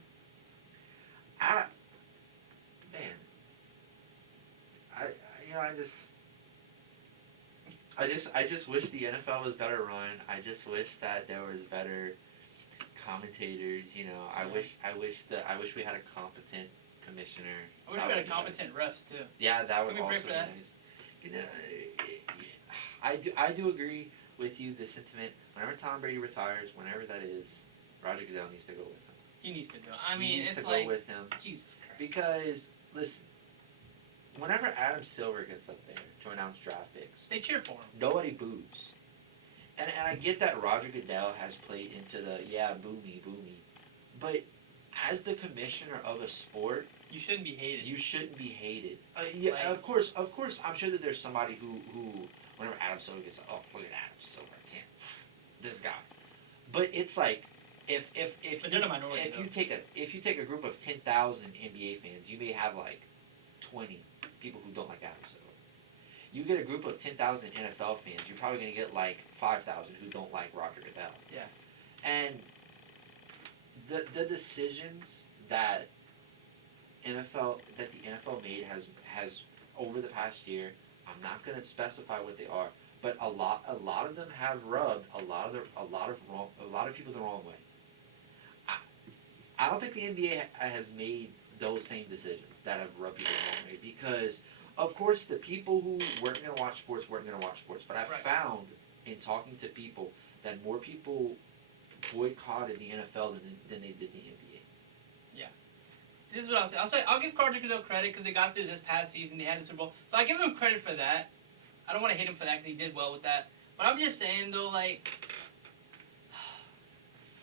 I just wish the NFL was better run. I just wish that there was better commentators. I wish we had a competent commissioner. I wish we had a competent refs too. Yeah, that would also be nice. I do agree with you. The sentiment. Whenever Tom Brady retires, whenever that is, Roger Goodell needs to go with him. He needs to go. I mean, it's like go with him. Jesus Christ. Because listen, whenever Adam Silver gets up there to announce draft picks, they cheer for him. Nobody boos. And I get that Roger Goodell has played into the boo me, but as the commissioner of a sport, you shouldn't be hated. You shouldn't be hated. Of course. I'm sure that there's somebody who whenever Adam Silver gets, oh, look at Adam Silver, this guy. But it's like if you take a group of 10,000 NBA fans, you may have like 20 people who don't like Adam Silver. You get a group of 10,000 NFL fans, you're probably going to get like 5,000 who don't like Roger Goodell. Yeah. And the decisions that the NFL made has over the past year, I'm not going to specify what they are, but a lot of them have rubbed a lot of people the wrong way. I don't think the NBA has made those same decisions that have rubbed people the wrong way, because of course the people who weren't going to watch sports weren't going to watch sports, but I found in talking to people that more people boycotted the NFL than they did the NBA. Yeah. This is what I'll say. I'll give Roger Goodell credit because they got through this past season. They had the Super Bowl. So I give him credit for that. I don't want to hate him for that because he did well with that. But I'm just saying, though, like,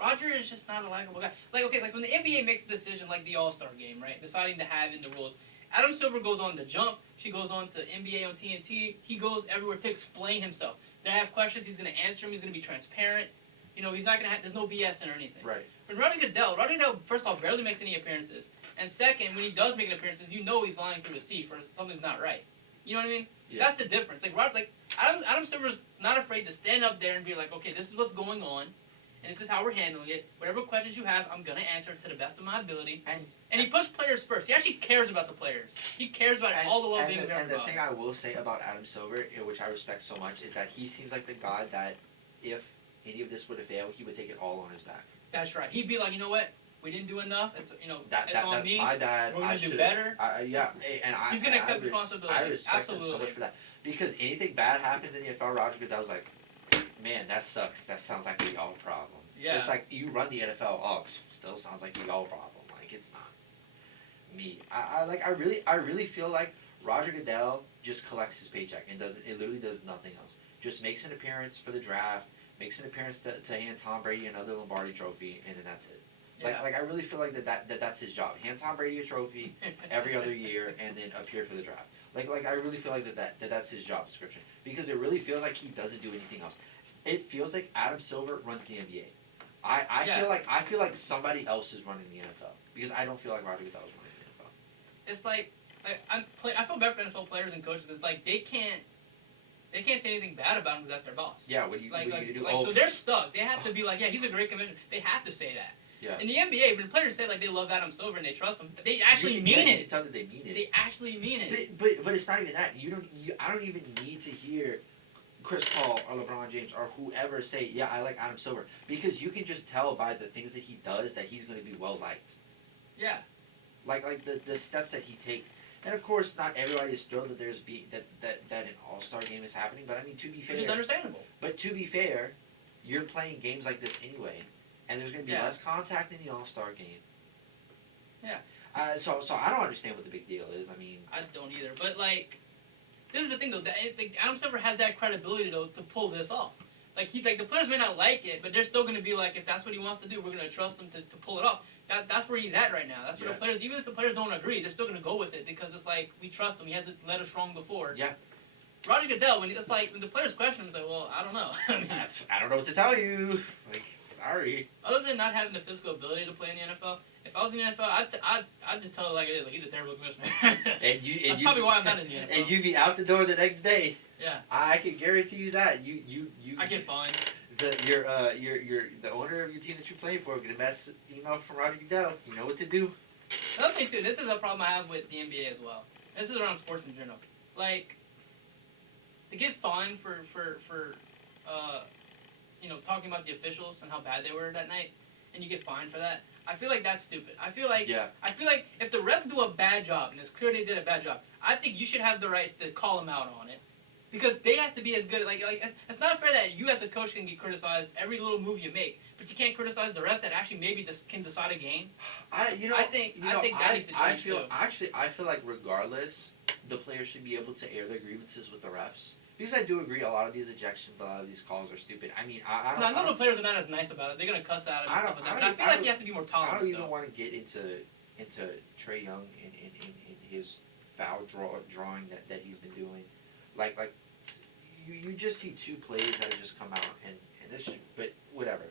Roger is just not a likable guy. Like, okay, like when the NBA makes a decision like the All-Star game, right, deciding to have in the rules, Adam Silver goes on The Jump. She goes on to NBA on TNT. He goes everywhere to explain himself. They have questions. He's going to answer them. He's going to be transparent. He's not going to have, there's no BS in or anything. Right. But Roger Goodell, first off, barely makes any appearances. And second, when he does make an appearance, you know he's lying through his teeth or something's not right. You know what I mean? Yeah. That's the difference. Like Adam Silver's not afraid to stand up there and be like, okay, this is what's going on, and this is how we're handling it. Whatever questions you have, I'm gonna answer to the best of my ability. And he puts players first. He actually cares about the players. He cares about all the well-being of everybody. And the thing I will say about Adam Silver, which I respect so much, is that he seems like the guy that if any of this would have failed, he would take it all on his back. That's right. He'd be like, you know what? We didn't do enough. It's it's on that's me. my bad. We're gonna do better. He's gonna accept responsibility. I respect Absolutely. him so much for that because anything bad happens in the NFL, Roger Goodell's like, man, that sucks. That sounds like a y'all problem. Yeah. It's like you run the NFL. Oh, still sounds like a y'all problem. Like it's not me. I really feel like Roger Goodell just collects his paycheck and it literally does nothing else. Just makes an appearance for the draft, makes an appearance to hand Tom Brady another Lombardi trophy, and then that's it. Yeah. Like I really feel like that's his job. Hand Tom Brady a trophy every other year, and then appear for the draft. Like I really feel like that's his job description because it really feels like he doesn't do anything else. It feels like Adam Silver runs the NBA. I feel like somebody else is running the NFL because I don't feel like Roger Goodell is running the NFL. It's like I feel bad for NFL players and coaches because like they can't say anything bad about him because that's their boss. Yeah, what do you do? So they're stuck. They have to be like, yeah, he's a great commissioner. They have to say that. Yeah. In the NBA, when players say like they love Adam Silver and they trust him, they actually mean it. You tell them they mean it. They actually mean it. But it's not even that. I don't even need to hear Chris Paul or LeBron James or whoever say, yeah, I like Adam Silver, because you can just tell by the things that he does that he's going to be well liked. Yeah. Like the steps that he takes. And of course, not everybody is thrilled that that an All-Star game is happening. But I mean, to be fair, which is understandable. But to be fair, you're playing games like this anyway, and there's going to be less contact in the All-Star game. Yeah. So I don't understand what the big deal is. I mean, I don't either. But like, this is the thing though. Adam Silver has that credibility though to pull this off. Like the players may not like it, but they're still going to be like, if that's what he wants to do, we're going to trust him to pull it off. That's where he's at right now. That's where the players, even if the players don't agree, they're still going to go with it because it's like, we trust him. He hasn't led us wrong before. Yeah. Roger Goodell, when the players question him, he's like, well, I don't know. I don't know what to tell you. Like, sorry. Other than not having the physical ability to play in the NFL, if I was in the NFL, I'd just tell it like it is. Like, he's a terrible commissioner. That's probably why I'm not in the NFL. And you'd be out the door the next day. Yeah. I can guarantee you that. I get fined. The owner of your team that you play for get a mass email from Roger Goodell. You know what to do. Another thing too, this is a problem I have with the NBA as well. This is around sports in general. Like, to get fined for talking about the officials and how bad they were that night, and you get fined for that. I feel like that's stupid. I feel like if the refs do a bad job and it's clear they did a bad job, I think you should have the right to call them out on it. Because they have to be as good. It's not fair that you as a coach can get criticized every little move you make, but you can't criticize the refs that actually maybe can decide a game. I think that needs to change too. I feel like regardless, the players should be able to air their grievances with the refs. Because I do agree, a lot of these ejections, a lot of these calls are stupid. I mean, I know the players are not as nice about it. They're gonna cuss at him and stuff like that. But I feel like you have to be more tolerant. I don't even want to get into Trae Young in his foul drawing that he's been doing. Like you just see two plays that have just come out, and this should, but whatever.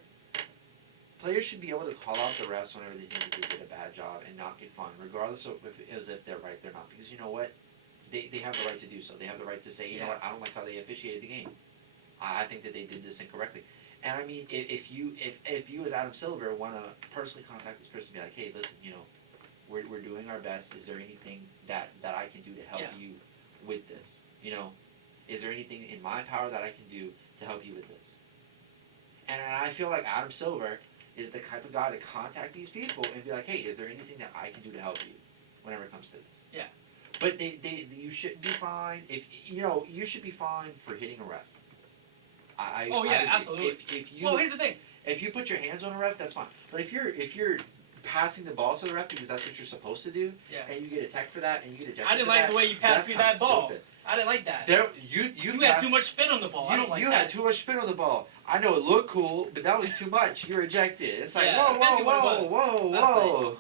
Players should be able to call out the refs whenever they think they did a bad job and not get fined, regardless of if they're right or not. Because you know what? They have the right to do so. They have the right to say, you know what, I don't like how they officiated the game. I think that they did this incorrectly. And I mean, if you as Adam Silver want to personally contact this person and be like, hey, listen, we're doing our best. Is there anything that I can do to help you with this? Is there anything in my power that I can do to help you with this? And I feel like Adam Silver is the type of guy to contact these people and be like, hey, is there anything that I can do to help you whenever it comes to this? Yeah. But you shouldn't be fined. You should be fined for hitting a ref. Absolutely. Here's the thing. If you put your hands on a ref, that's fine. But if you're passing the ball to the ref because that's what you're supposed to do, and you get attacked for that, and you get ejected. I didn't like the way you passed me that ball. Stupid. I didn't like that. You had too much spin on the ball. You had too much spin on the ball. I know it looked cool, but that was too much. You're ejected. It's like whoa.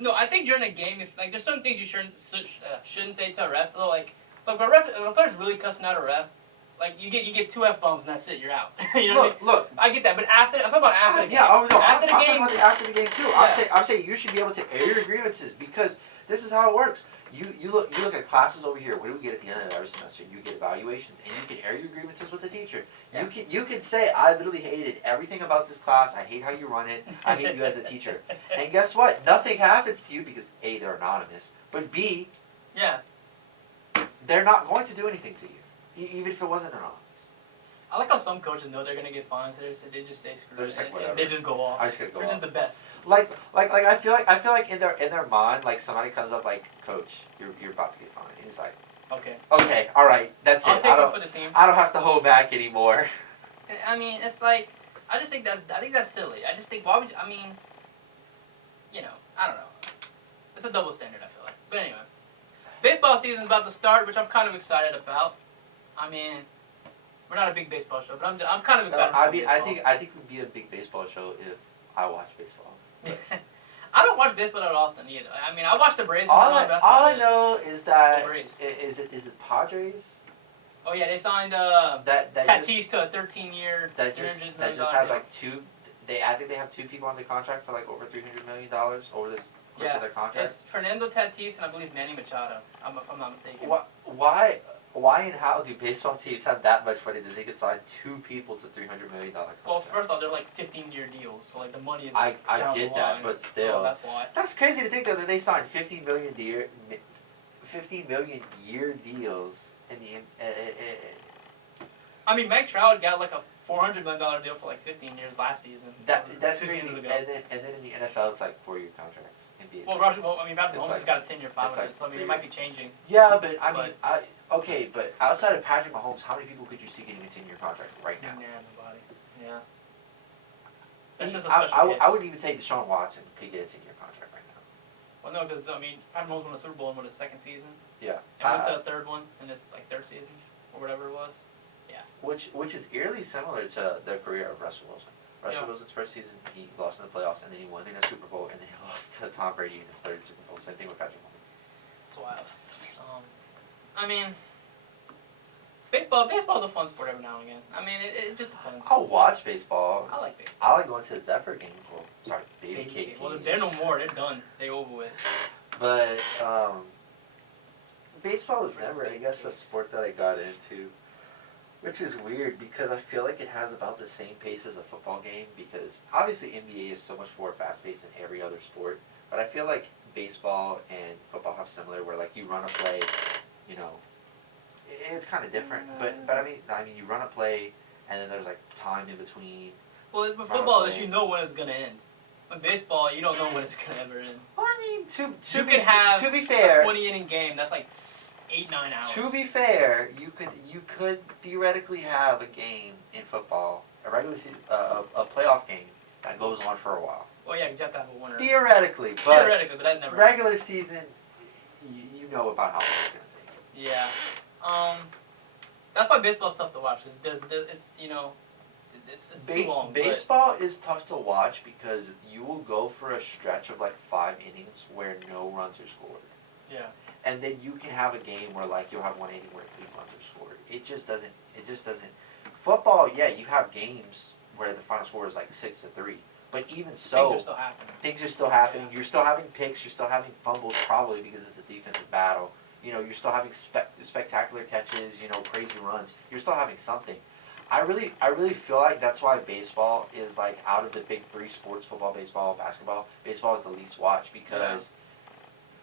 No, I think during a game, if there's some things you shouldn't say to a ref. Though, if a player's really cussing out a ref, like you get 2 F-bombs and that's it. You're out. You know what Look. I mean? I get that, but I'm talking about after the game. Yeah, after the I'm game. talking about after the game too. Yeah. I'm saying you should be able to air your grievances because this is how it works. You look at classes over here. What do we get at the end of every semester? You get evaluations, and you can air your grievances with the teacher. Yeah. You can say, I literally hated everything about this class. I hate how you run it. I hate you as a teacher. And guess what? Nothing happens to you because A, they're anonymous, but B, Yeah. they're not going to do anything to you, even if it wasn't anonymous. I like how some coaches know they're gonna get fined, so they just stay screwed. They're just like, and whatever. they just go off. I just gotta go They're off. just the best. Like I feel like in their mind, like somebody comes up like, Coach, you're about to get fined. And he's like, Okay. all right, that's I'll it. take it for the team. I don't have to hold back anymore. I mean, it's like I think that's silly. I just think why would you, I mean, you know, I don't know. It's a double standard. I feel like. But anyway, baseball season's about to start, which I'm kind of excited about. I mean, we're not a big baseball show, but I'm kind of excited. I mean, I think we'd be a big baseball show if I watch baseball. I don't watch baseball that often either. I mean, I watch the Braves. All I know is that The Braves. is it Padres Oh yeah, they signed that Tatis to a 13-year. that just have like two. I think they have 2 people under contract for like over $300 million over this course of their contract. It's Fernando Tatis and I believe Manny Machado. If I'm not mistaken. Why and how do baseball teams have that much money that they could sign 2 people to $300 million contracts? Well, first off, they're like 15-year deals, so like the money is. I down get the that, line, but still, so that's why. That's crazy to think though that they signed $15 million year deals in the. I mean, Mike Trout got like a $400 million deal for like 15 years last season. That's 2 crazy. seasons ago. And then in the NFL, it's like 4-year contracts. NBA. Well, I mean, Patrick Mahomes has got a 10-year $500, like so I mean, it might be changing. Yeah, but I mean, okay, but outside of Patrick Mahomes, how many people could you see getting a 10-year contract right now? Yeah, nobody. Yeah. That's just a special case. I would even say Deshaun Watson could get a 10-year contract right now. Well, no, because I mean, Patrick Mahomes won a Super Bowl in his 2nd season, Yeah. and went to a 3rd one in his like 3rd season or whatever it was. Yeah. Which is eerily similar to the career of Russell Wilson. Russell Wilson's 1st season, he lost in the playoffs, and then he won in a Super Bowl, and then he lost to Tom Brady in his 3rd Super Bowl. Same thing with Patrick Mahomes. It's wild. I mean, baseball's a fun sport every now and again. I mean, it just depends. I'll watch baseball. I like baseball. I like going to the Zephyr game. Well, sorry, Baby Cake. Well, they're no more. They're done. They over with. But baseball was never, I guess, a sport that I got into. Which is weird because I feel like it has about the same pace as a football game because obviously NBA is so much more fast-paced than every other sport. But I feel like baseball and football have similar where like you run a play, you know, it's kind of different. But I mean you run a play and then there's like time in between. Well, with football, is you know when it's gonna end. With baseball, you don't know when it's gonna ever end. Well, I mean You could have to be fair, a 20-inning game. That's like 8-9 hours. To be fair, you could theoretically have a game in football, a regular season, a playoff game that goes on for a while. Well, yeah, you have to have a winner. Theoretically, but that never. Regular season, you know about how long it's gonna take. Yeah. That's why baseball's tough to watch. It's you know, it's too long. Baseball is tough to watch because you will go for a stretch of like 5 innings where no runs are scored. Yeah. And then you can have a game where like you'll have 1 inning where 3 runs are scored. It just doesn't. Football, yeah, you have games where the final score is like 6-3. But even so, things are still happening. Things are still happening. Yeah. You're still having picks. You're still having fumbles, probably because it's a defensive battle. You know, you're still having spectacular catches. You know, crazy runs. You're still having something. I really feel like that's why baseball is like out of the big 3 sports: football, baseball, basketball. Baseball is the least watched because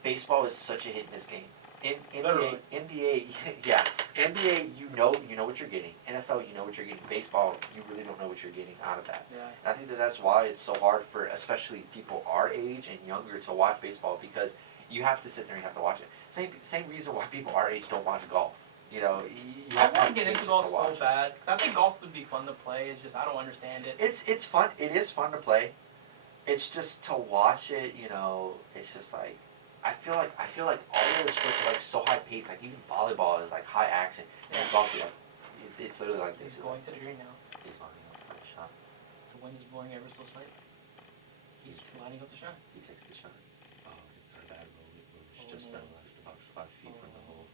baseball is such a hit and miss game. NBA, yeah. NBA, you know what you're getting. NFL, you know what you're getting. Baseball, you really don't know what you're getting out of that. Yeah. And I think that's why it's so hard for especially people our age and younger to watch baseball because you have to sit there and you have to watch it. Same reason why people our age don't watch golf. You know, you have I want to get into golf so bad because I think golf would be fun to play. It's just I don't understand it. It's fun. It is fun to play. It's just to watch it. You know, it's just like. I feel like all the other sports are like so high paced. Like even volleyball is like high action, and golf is like it's literally like this. He's going to the green now. He's lining up for the shot. The wind is blowing ever so slightly. He's lining up the shot. He takes the shot. Oh, it's not a bad roll. It moves just left about 5 feet from the hole.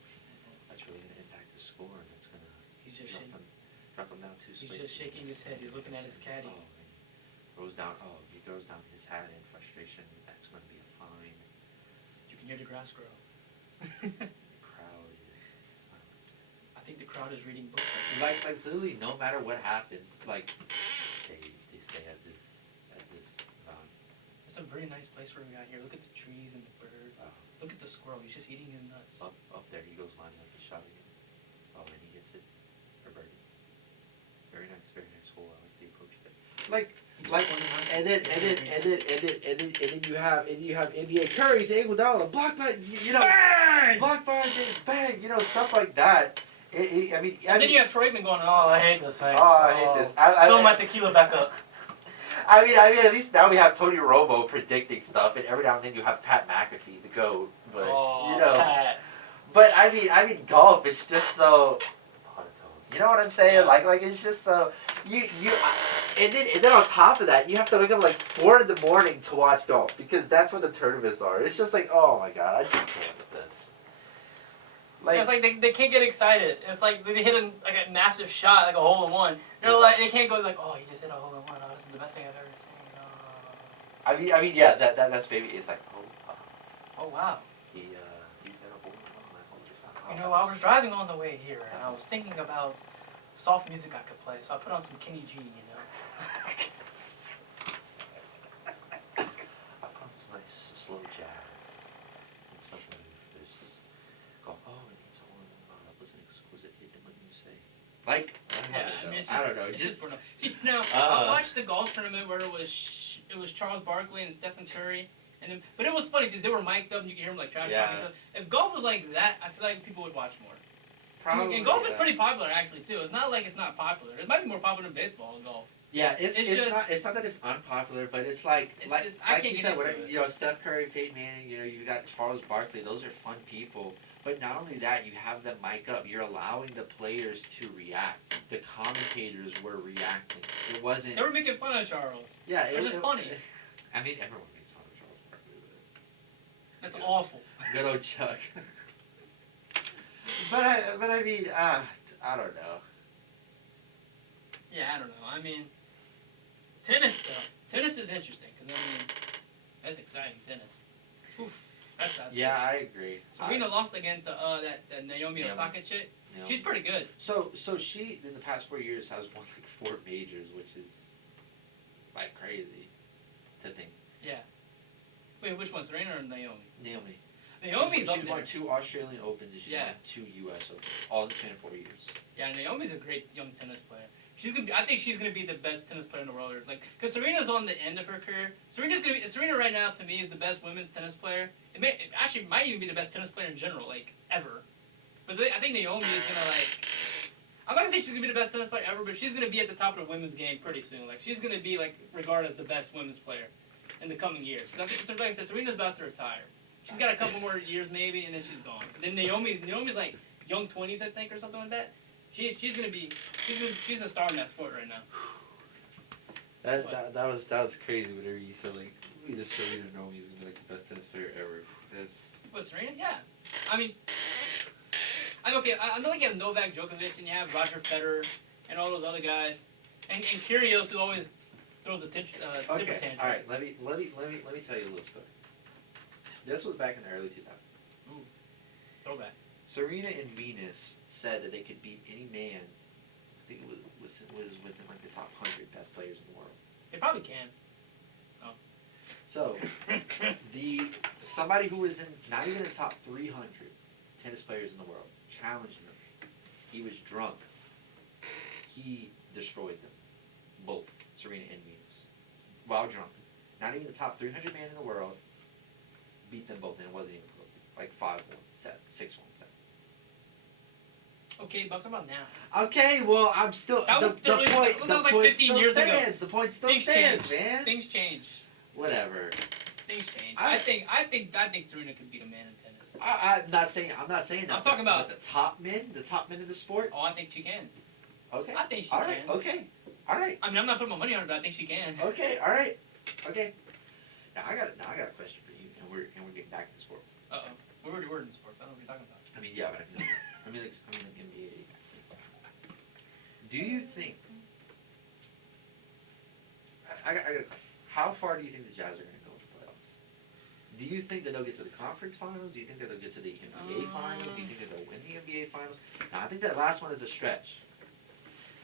That's really gonna impact the score, and it's gonna. He's just shaking. Drop him down 2 He's spaces. just shaking his head. He's looking at his caddy. Oh, he throws down his hat in frustration. That's going to be a fine. You can hear the grass grow. The crowd is silent. I think the crowd is reading books. Like literally, no matter what happens, like they stay at this It's a very nice place where we got here. Look at the trees and the birds. Look at the squirrel. He's just eating his nuts. Up there, he goes lining up his shot again. Oh, and he gets it for birdie. Very nice hole. I like the approach there. And then you have NBA Curry to Iguodala, block by block by bang, stuff like that. And then you have Troyman going, oh, I hate this thing. I hate this. Fill my tequila back up. I mean, at least now we have Tony Romo predicting stuff, and every now and then you have Pat McAfee, the GOAT. But Pat. But I mean, golf. It's just so. You know what I'm saying? Yeah. Like it's just so. And then on top of that, you have to wake up like 4 a.m. to watch golf because that's when the tournaments are. It's just like, oh my god, I just can't with this. Like, it's like they can't get excited. It's like they hit a massive shot, like a hole in one. They're like, they can't go like, oh, you just hit a hole in one. Oh, this is the best thing I've ever seen. I mean, yeah, that's maybe it's like, oh wow. He hit a hole in one. You know, I was driving on the way here, and I was thinking about soft music I could play, so I put on some Kenny G. I put on some nice slow jazz. Something just go, oh, it needs a horn. That was an exquisite hit. What do you say? Like, I don't know. Just see now. I watched the golf tournament where it was Charles Barkley and Stephen Curry, but it was funny because they were mic'd up and you could hear them like trash talking. So if golf was like that, I feel like people would watch more. Probably, and golf is pretty popular actually too. It's not like it's not popular. It might be more popular than baseball and golf. Yeah, it's not that it's unpopular, but it's like you said, Steph Curry, Peyton Manning, you got Charles Barkley. Those are fun people. But not only that, you have them mic up. You're allowing the players to react. The commentators were reacting. It wasn't. They were making fun of Charles. Yeah, it was just funny. I mean, everyone makes fun of Charles Barkley. That's awful. Good old Chuck. But I mean, I don't know. Yeah, I don't know. I mean, tennis though. Tennis is interesting because that's exciting. Tennis. Oof. Yeah, I agree. Serena lost again to that Naomi Osaka chick. She's pretty good. So she in the past 4 years has won like 4 majors, which is like crazy to think. Yeah. Wait, which one, Serena or Naomi? Naomi. Naomi's up there. She's won 2 Australian Opens and she's won 2 U.S. Opens, all in the span of 4 years. Yeah, Naomi's a great young tennis player. I think she's gonna be the best tennis player in the world. Like, cause Serena's on the end of her career. Serena right now to me is the best women's tennis player. It actually might even be the best tennis player in general, like ever. But I think Naomi is gonna like. I'm not gonna say she's gonna be the best tennis player ever, but she's gonna be at the top of the women's game pretty soon. Like she's gonna be like regarded as the best women's player in the coming years. Cause I think, like I said, Serena's about to retire. She's got a couple more years maybe, and then she's gone. And then Naomi's like young 20s, I think, or something like that. She's a star in that sport right now. That was crazy. Whatever you said, like either Serena or Naomi's gonna be like the best tennis player ever. What, Serena? Yeah. I mean, I'm okay. I know like you have Novak Djokovic and you have Roger Federer and all those other guys, and Kyrgios who always throws a temper tantrum. All right. Let me tell you a little story. This was back in the early 2000s. Ooh, throwback. Serena and Venus said that they could beat any man. I think it was within like the top 100 best players in the world. They probably can. Oh. So, somebody who was not even in the top 300 tennis players in the world challenged them. He was drunk. He destroyed them, both Serena and Venus, while drunk. Not even the top 300 man in the world beat them both, and it wasn't even close. Like 5-1 sets, 6-1 sets. Okay, but I'm talking about now. Okay, well, I'm still. That was the point. That was like 15 years ago. The point still Things stands, change. man. Things change. Whatever. Things change. I think Serena could beat a man in tennis. I'm not saying that. I'm talking about the top men of the sport. Oh, I think she can. Okay. I think she all right. can. Okay. All right. I mean, I'm not putting my money on her, but I think she can. Okay. All right. Okay. Now I got a question for you, and we're getting back to the sport. We're already in sports. I don't know what you're talking about. I mean, yeah, but I mean like NBA. you think? I got a question. How far do you think the Jazz are going to go in the playoffs? Do you think that they'll get to the conference finals? Do you think that they'll get to the NBA finals? Do you think that they'll win the NBA finals? Now, I think that last one is a stretch.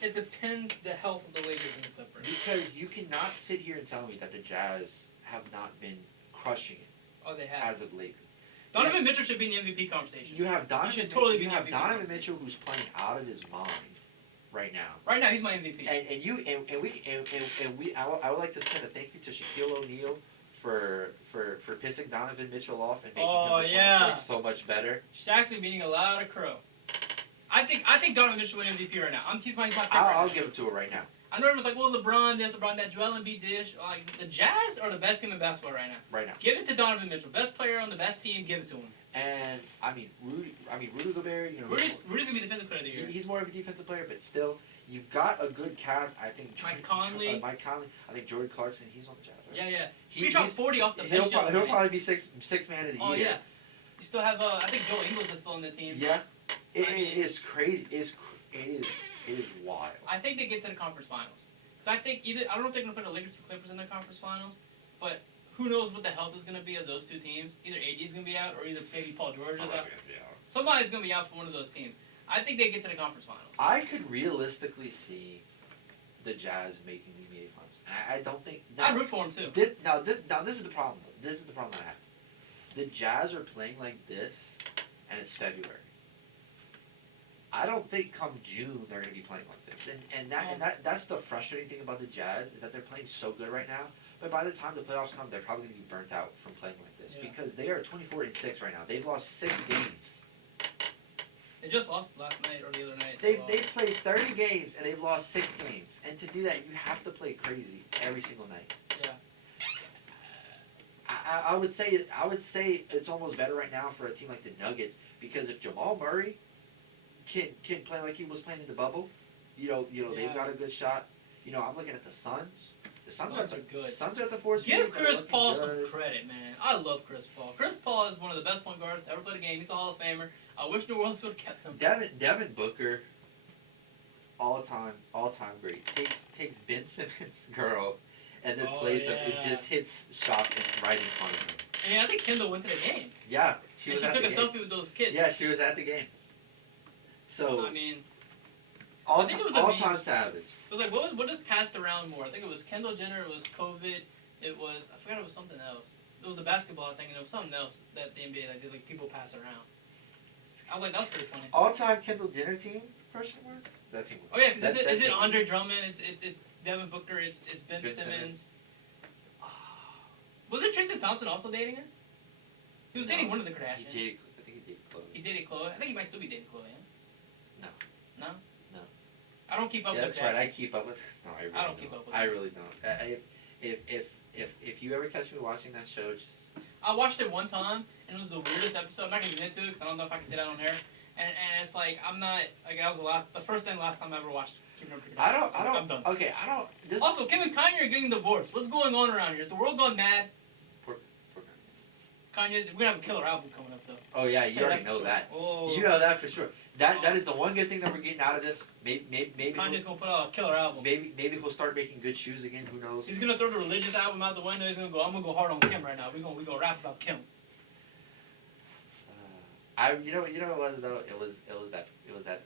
It depends the health of the Lakers and the Clippers. Because you cannot sit here and tell me that the Jazz have not been crushing it. Oh, they have. As of late. Donovan Mitchell should be in the MVP conversation. You have Donovan, should totally be you in the have MVP Donovan conversation. Mitchell who's playing out of his mind right now. Right now, he's my MVP. I would like to send a thank you to Shaquille O'Neal for pissing Donovan Mitchell off and making him just want to play so much better. Shaq's been beating a lot of crow. I think Donovan Mitchell win MVP right now. He's my favorite. I'll give it to her right now. I know everyone's like, well, LeBron this, LeBron that, Joel Embiid dish. Like, the Jazz are the best team in basketball right now. Right now. Give it to Donovan Mitchell, best player on the best team. Give it to him. And Rudy Gobert. Rudy's gonna be defensive player of the year. He's more of a defensive player, but still, you've got a good cast. I think Mike Conley. I think Jordan Clarkson. He's on the Jazz. Right? Yeah. He dropped 40 off the bench. He'll probably be six man of the year. Oh yeah. You still have I think Joe Ingles is still on the team. Yeah. It is crazy. It is wild. I think they get to the conference finals. Because I don't know if they're going to put the Lakers or Clippers in the conference finals, but who knows what the health is going to be of those two teams. Either AD is going to be out, or either maybe Paul George is out. Somebody's going to be out for one of those teams. I think they get to the conference finals. I could realistically see the Jazz making the NBA finals. I don't think... I root for them, too. This is the problem. This is the problem I have. The Jazz are playing like this, and it's February. I don't think come June they're going to be playing like this, and that's the frustrating thing about the Jazz is that they're playing so good right now. But by the time the playoffs come, they're probably going to be burnt out from playing like this because they are 24-6 right now. They've lost 6 games. They just lost last night or the other night. They've played 30 games and they've lost 6 games. And to do that, you have to play crazy every single night. Yeah. I would say it's almost better right now for a team like the Nuggets because if Jamal Murray can play like he was playing in the bubble, they've got a good shot. I'm looking at the Suns. The Suns are good. Suns are at the 4th. Give Chris Paul some credit, man. I love Chris Paul. Chris Paul is one of the best point guards to ever play the game. He's a Hall of Famer. I wish New Orleans would have kept him. Devin Booker, all time great. Takes Ben Simmons' girl and then plays him. It just hits shots right in front of him. And I think Kendall went to the game. Yeah, she took a selfie with those kids. Yeah, she was at the game. So I mean, all-time savage. It was like what is passed around more? I think it was Kendall Jenner. It was COVID. It was I forgot it was something else. It was the basketball thing, and it was something else that the NBA did. Like people pass around. I was like, that was pretty funny. All-time Kendall Jenner team? Question mark? That team. Oh yeah, because is it Andre Drummond? It's Devin Booker. It's Ben Simmons. Was it Tristan Thompson also dating her? He was dating one of the Kardashians. I think he dated Khloe. He dated Khloe. I think he might still be dating Khloe. No. No. No. I don't keep up with that. That's right. I keep up with. No, I don't keep up with. I really don't. If you ever catch me watching that show, just. I watched it one time, and it was the weirdest episode. I'm not gonna get into it because I don't know if I can say that on air. And it's like I'm not like that was the first and last time I ever watched. I don't. I'm done. Okay, I don't. Also, Kim and Kanye are getting divorced. What's going on around here? Is the world gone mad? Poor Kanye, we're gonna have a killer album coming up though. Oh yeah, you already know that. Oh. You know that for sure. That is the one good thing that we're getting out of this. Maybe Kanye's gonna put out a killer album. Maybe he'll start making good shoes again. Who knows? He's gonna throw the religious album out the window. He's gonna go. I'm gonna go hard on Kim right now. We gonna rap about Kim. You know what it was though. It was that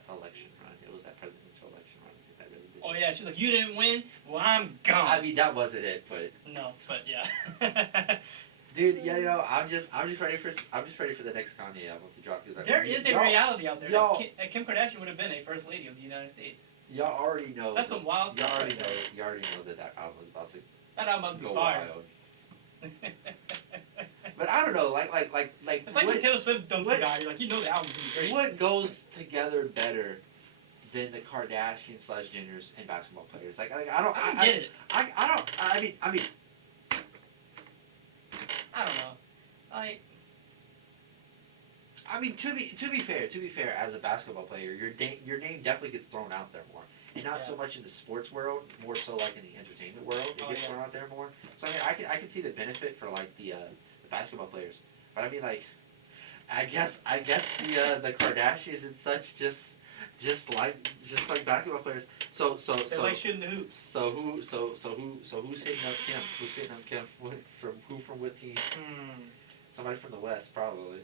election run. It was that presidential election run. I think that really did. Oh yeah, she's like, you didn't win. Well, I'm gone. I mean, that wasn't it, but. No, but yeah. Dude, yeah, I'm just ready for the next Kanye album to drop. There is a reality out there. That Kim Kardashian would have been a first lady of the United States. Y'all already know. That's some wild stuff. You already know that album was about to. That album about to be go fired. wild. But I don't know, like. It's like when Taylor Swift dumps a guy. You're like, you know the album's gonna be great. What goes together better than the Kardashians / Jenners and basketball players? Like I don't. I don't get it. I mean. I don't know. I mean, to be fair, as a basketball player, your name definitely gets thrown out there more, and not so much in the sports world, more so like in the entertainment world, it gets thrown out there more. So I mean, I can see the benefit for like the basketball players, but I mean like, I guess the Kardashians and such just just like basketball players. They like shooting the hoops. So who's hitting up Kim? Who's hitting up Kim? From what team? Somebody from the West, probably.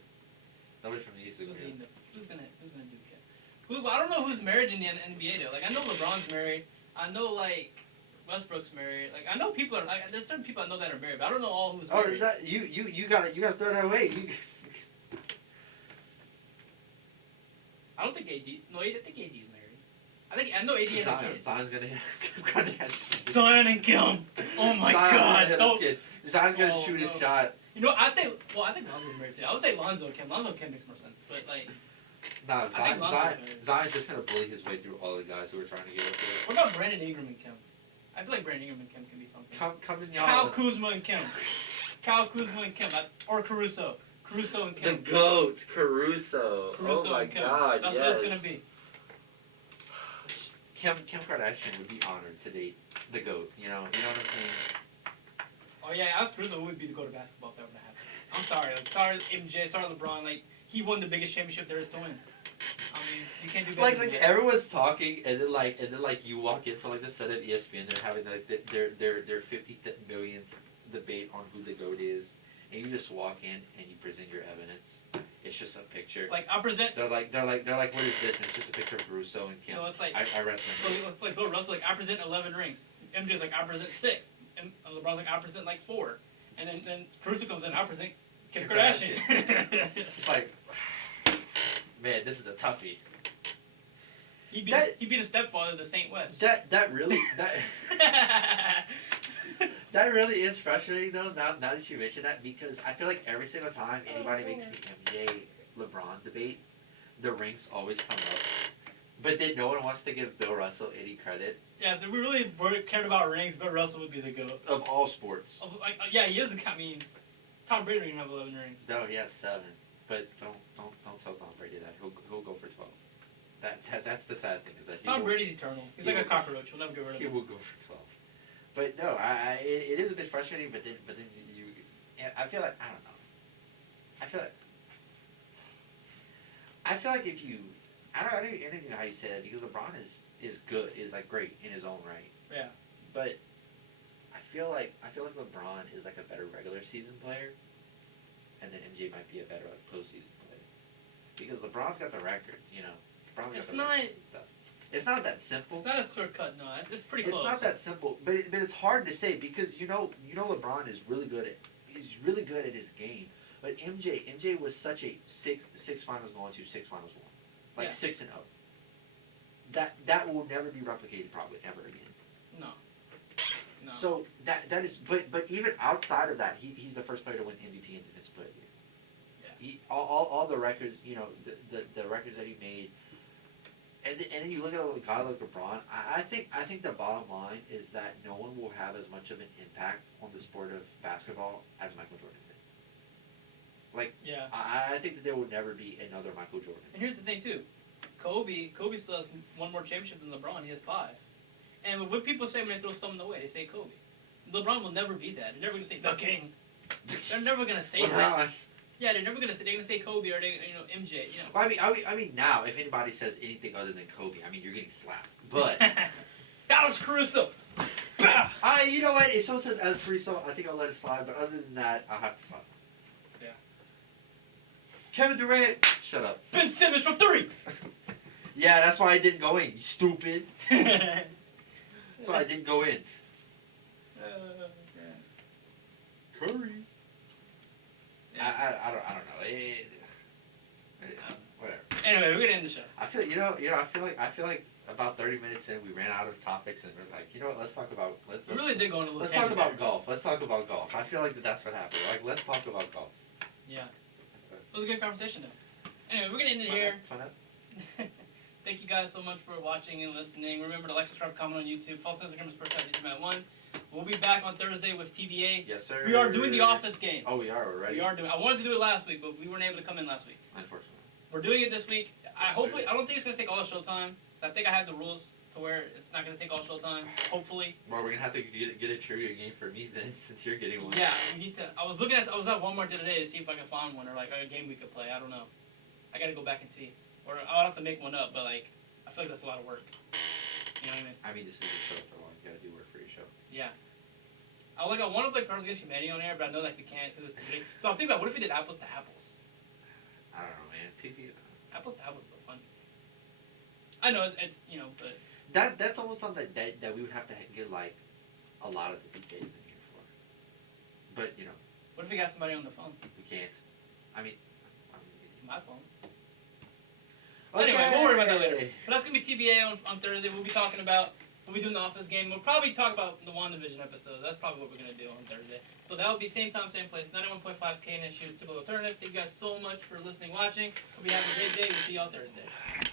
Nobody from the East. Who's gonna do Kim? I don't know who's married in the NBA though. Like I know LeBron's married. I know like Westbrook's married. Like I know people are. Like, there's certain people I know that are married, but I don't know all who's married. Oh, you gotta throw that away. I don't think AD. No, I think AD is married. I know AD has kids. Zion's gonna hit. Zion and Kim. Oh my God. Zion's gonna shoot his shot. You know, I think Lonzo's married too. I would say Lonzo and Kim. Lonzo and Kim makes more sense, but like. No, Zion's just gonna bully his way through all the guys who are trying to get up there. What about Brandon Ingram and Kim? I feel like Brandon Ingram and Kim can be something. Come in Kyle Kuzma and Kim. Kyle Kuzma and Kim. Or Caruso. Caruso and Kim. The GOAT, Caruso. Caruso Oh my and Kim. God, That's yes. what it's gonna be. Kim Kardashian would be honored to date the GOAT. You know what I'm saying? Oh yeah, ask Caruso who would be the GOAT of basketball if that would happen. I'm sorry. Sorry MJ. Sorry LeBron. Like he won the biggest championship there is to win. I mean, you can't do better. Like everyone's talking, and then you walk into like the set of ESPN, they're having like their 50 millionth debate on who the GOAT is, and you just walk in and you present your evidence. It's just a picture. Like I present. They're like, what is this? And it's just a picture of Russo and Kim. No, it's like I rest my case. It's like Bill Russell. Like I present 11 rings. MJ's like I present 6, and LeBron's like I present like 4, and then Caruso comes in. I present Kim Kardashian. It's like. Man, this is a toughie. He'd be the stepfather of the Saint West. That really that really is frustrating though. Now that you mention that, because I feel like every single time anybody makes the MJ LeBron debate, the rings always come up, but then no one wants to give Bill Russell any credit. Yeah, if we really cared about rings, Bill Russell would be the GOAT Of all sports. Yeah, he is the. I mean, Tom Brady didn't have 11 rings. No, he has 7. But don't tell Tom Brady that. He'll go for 12. That's the sad thing, is that Tom Brady's eternal. He's like a cockroach. We'll never get rid of him. He will go for 12. But no, it is a bit frustrating. But then I feel like, I don't know. I feel like if you, I don't even know how you say that, because LeBron is good, is like great in his own right. Yeah. But I feel like LeBron is like a better regular season player. And then MJ might be a better like postseason player, because LeBron's got the records, you know. LeBron's got the records and stuff. It's not that simple. It's not as clear cut. No, it's pretty close. It's not that simple, but it's hard to say, because you know LeBron is really good at his game. But MJ was such a six finals going to 6 finals won, like 6-0. That will never be replicated probably ever again. No. So that is, but even outside of that, he's the first player to win MVP and Defensive Player of the Year. Yeah. All the records, you know, the records that he made, and then you look at a guy like LeBron. I think the bottom line is that no one will have as much of an impact on the sport of basketball as Michael Jordan did. Like, yeah. I think that there will never be another Michael Jordan. And here's the thing too, Kobe still has 1 more championship than LeBron. He has 5. And what people say when they throw someone away, they say Kobe. LeBron will never be that. They're never going to say the king. They're never going to say that. Yeah, they're never going to say. They're going to say Kobe or MJ. You know. Well, I mean, now if anybody says anything other than Kobe, I mean, you're getting slapped. But Alex Caruso. You know what? If someone says Alex Caruso, I think I'll let it slide. But other than that, I'll have to slap. Yeah. Kevin Durant. Shut up. Ben Simmons from 3. Yeah, that's why I didn't go in. You stupid. So I didn't go in. Curry. Yeah. I don't know. Whatever. Anyway, we're gonna end the show. I feel like about 30 minutes in, we ran out of topics, and we're like, you know what? Let's talk about. We really did go on a little. Let's talk about golf. Let's talk about golf. I feel like that's what happened. Like, let's talk about golf. Yeah. It was a good conversation though. Anyway, we're gonna end it here. Fun up. Thank you guys so much for watching and listening. Remember to like, subscribe, comment on YouTube. Follow us on Instagram, SportsTime1. We'll be back on Thursday with TBA. Yes, sir. We are doing the Office game. Oh, we are already. We are doing. I wanted to do it last week, but we weren't able to come in last week. Unfortunately. We're doing it this week. I don't think it's gonna take all the show time. I think I have the rules to where it's not gonna take all show time. Hopefully. Well, we're gonna have to get a trivia game for me then, since you're getting one. Yeah, we need to. I was at Walmart today to see if I could find one or like a game we could play. I don't know. I gotta go back and see, or I'll have to make one up. But like, I feel like that's a lot of work. You know what I mean? I mean, this is a show for long. You gotta do work for your show. Yeah. I want to play Cards Against Humanity on air, but I know that we can't because it's too big. So I'm thinking about what if we did apples to apples? I don't know, man. TV. Apples to apples is so fun. I know it's you know, but That's almost something that we would have to get like a lot of the PKs in here for. But you know, what if we got somebody on the phone? we can't. I mean My phone. Anyway, we'll worry about that later. So that's gonna be TBA on Thursday. We'll be doing the Office game. We'll probably talk about the WandaVision episode. That's probably what we're gonna do on Thursday. So that will be same time, same place, 91.5 KNSU Typical Alternative. Thank you guys so much for listening, watching. Hope you have a great day. We'll see y'all Thursday.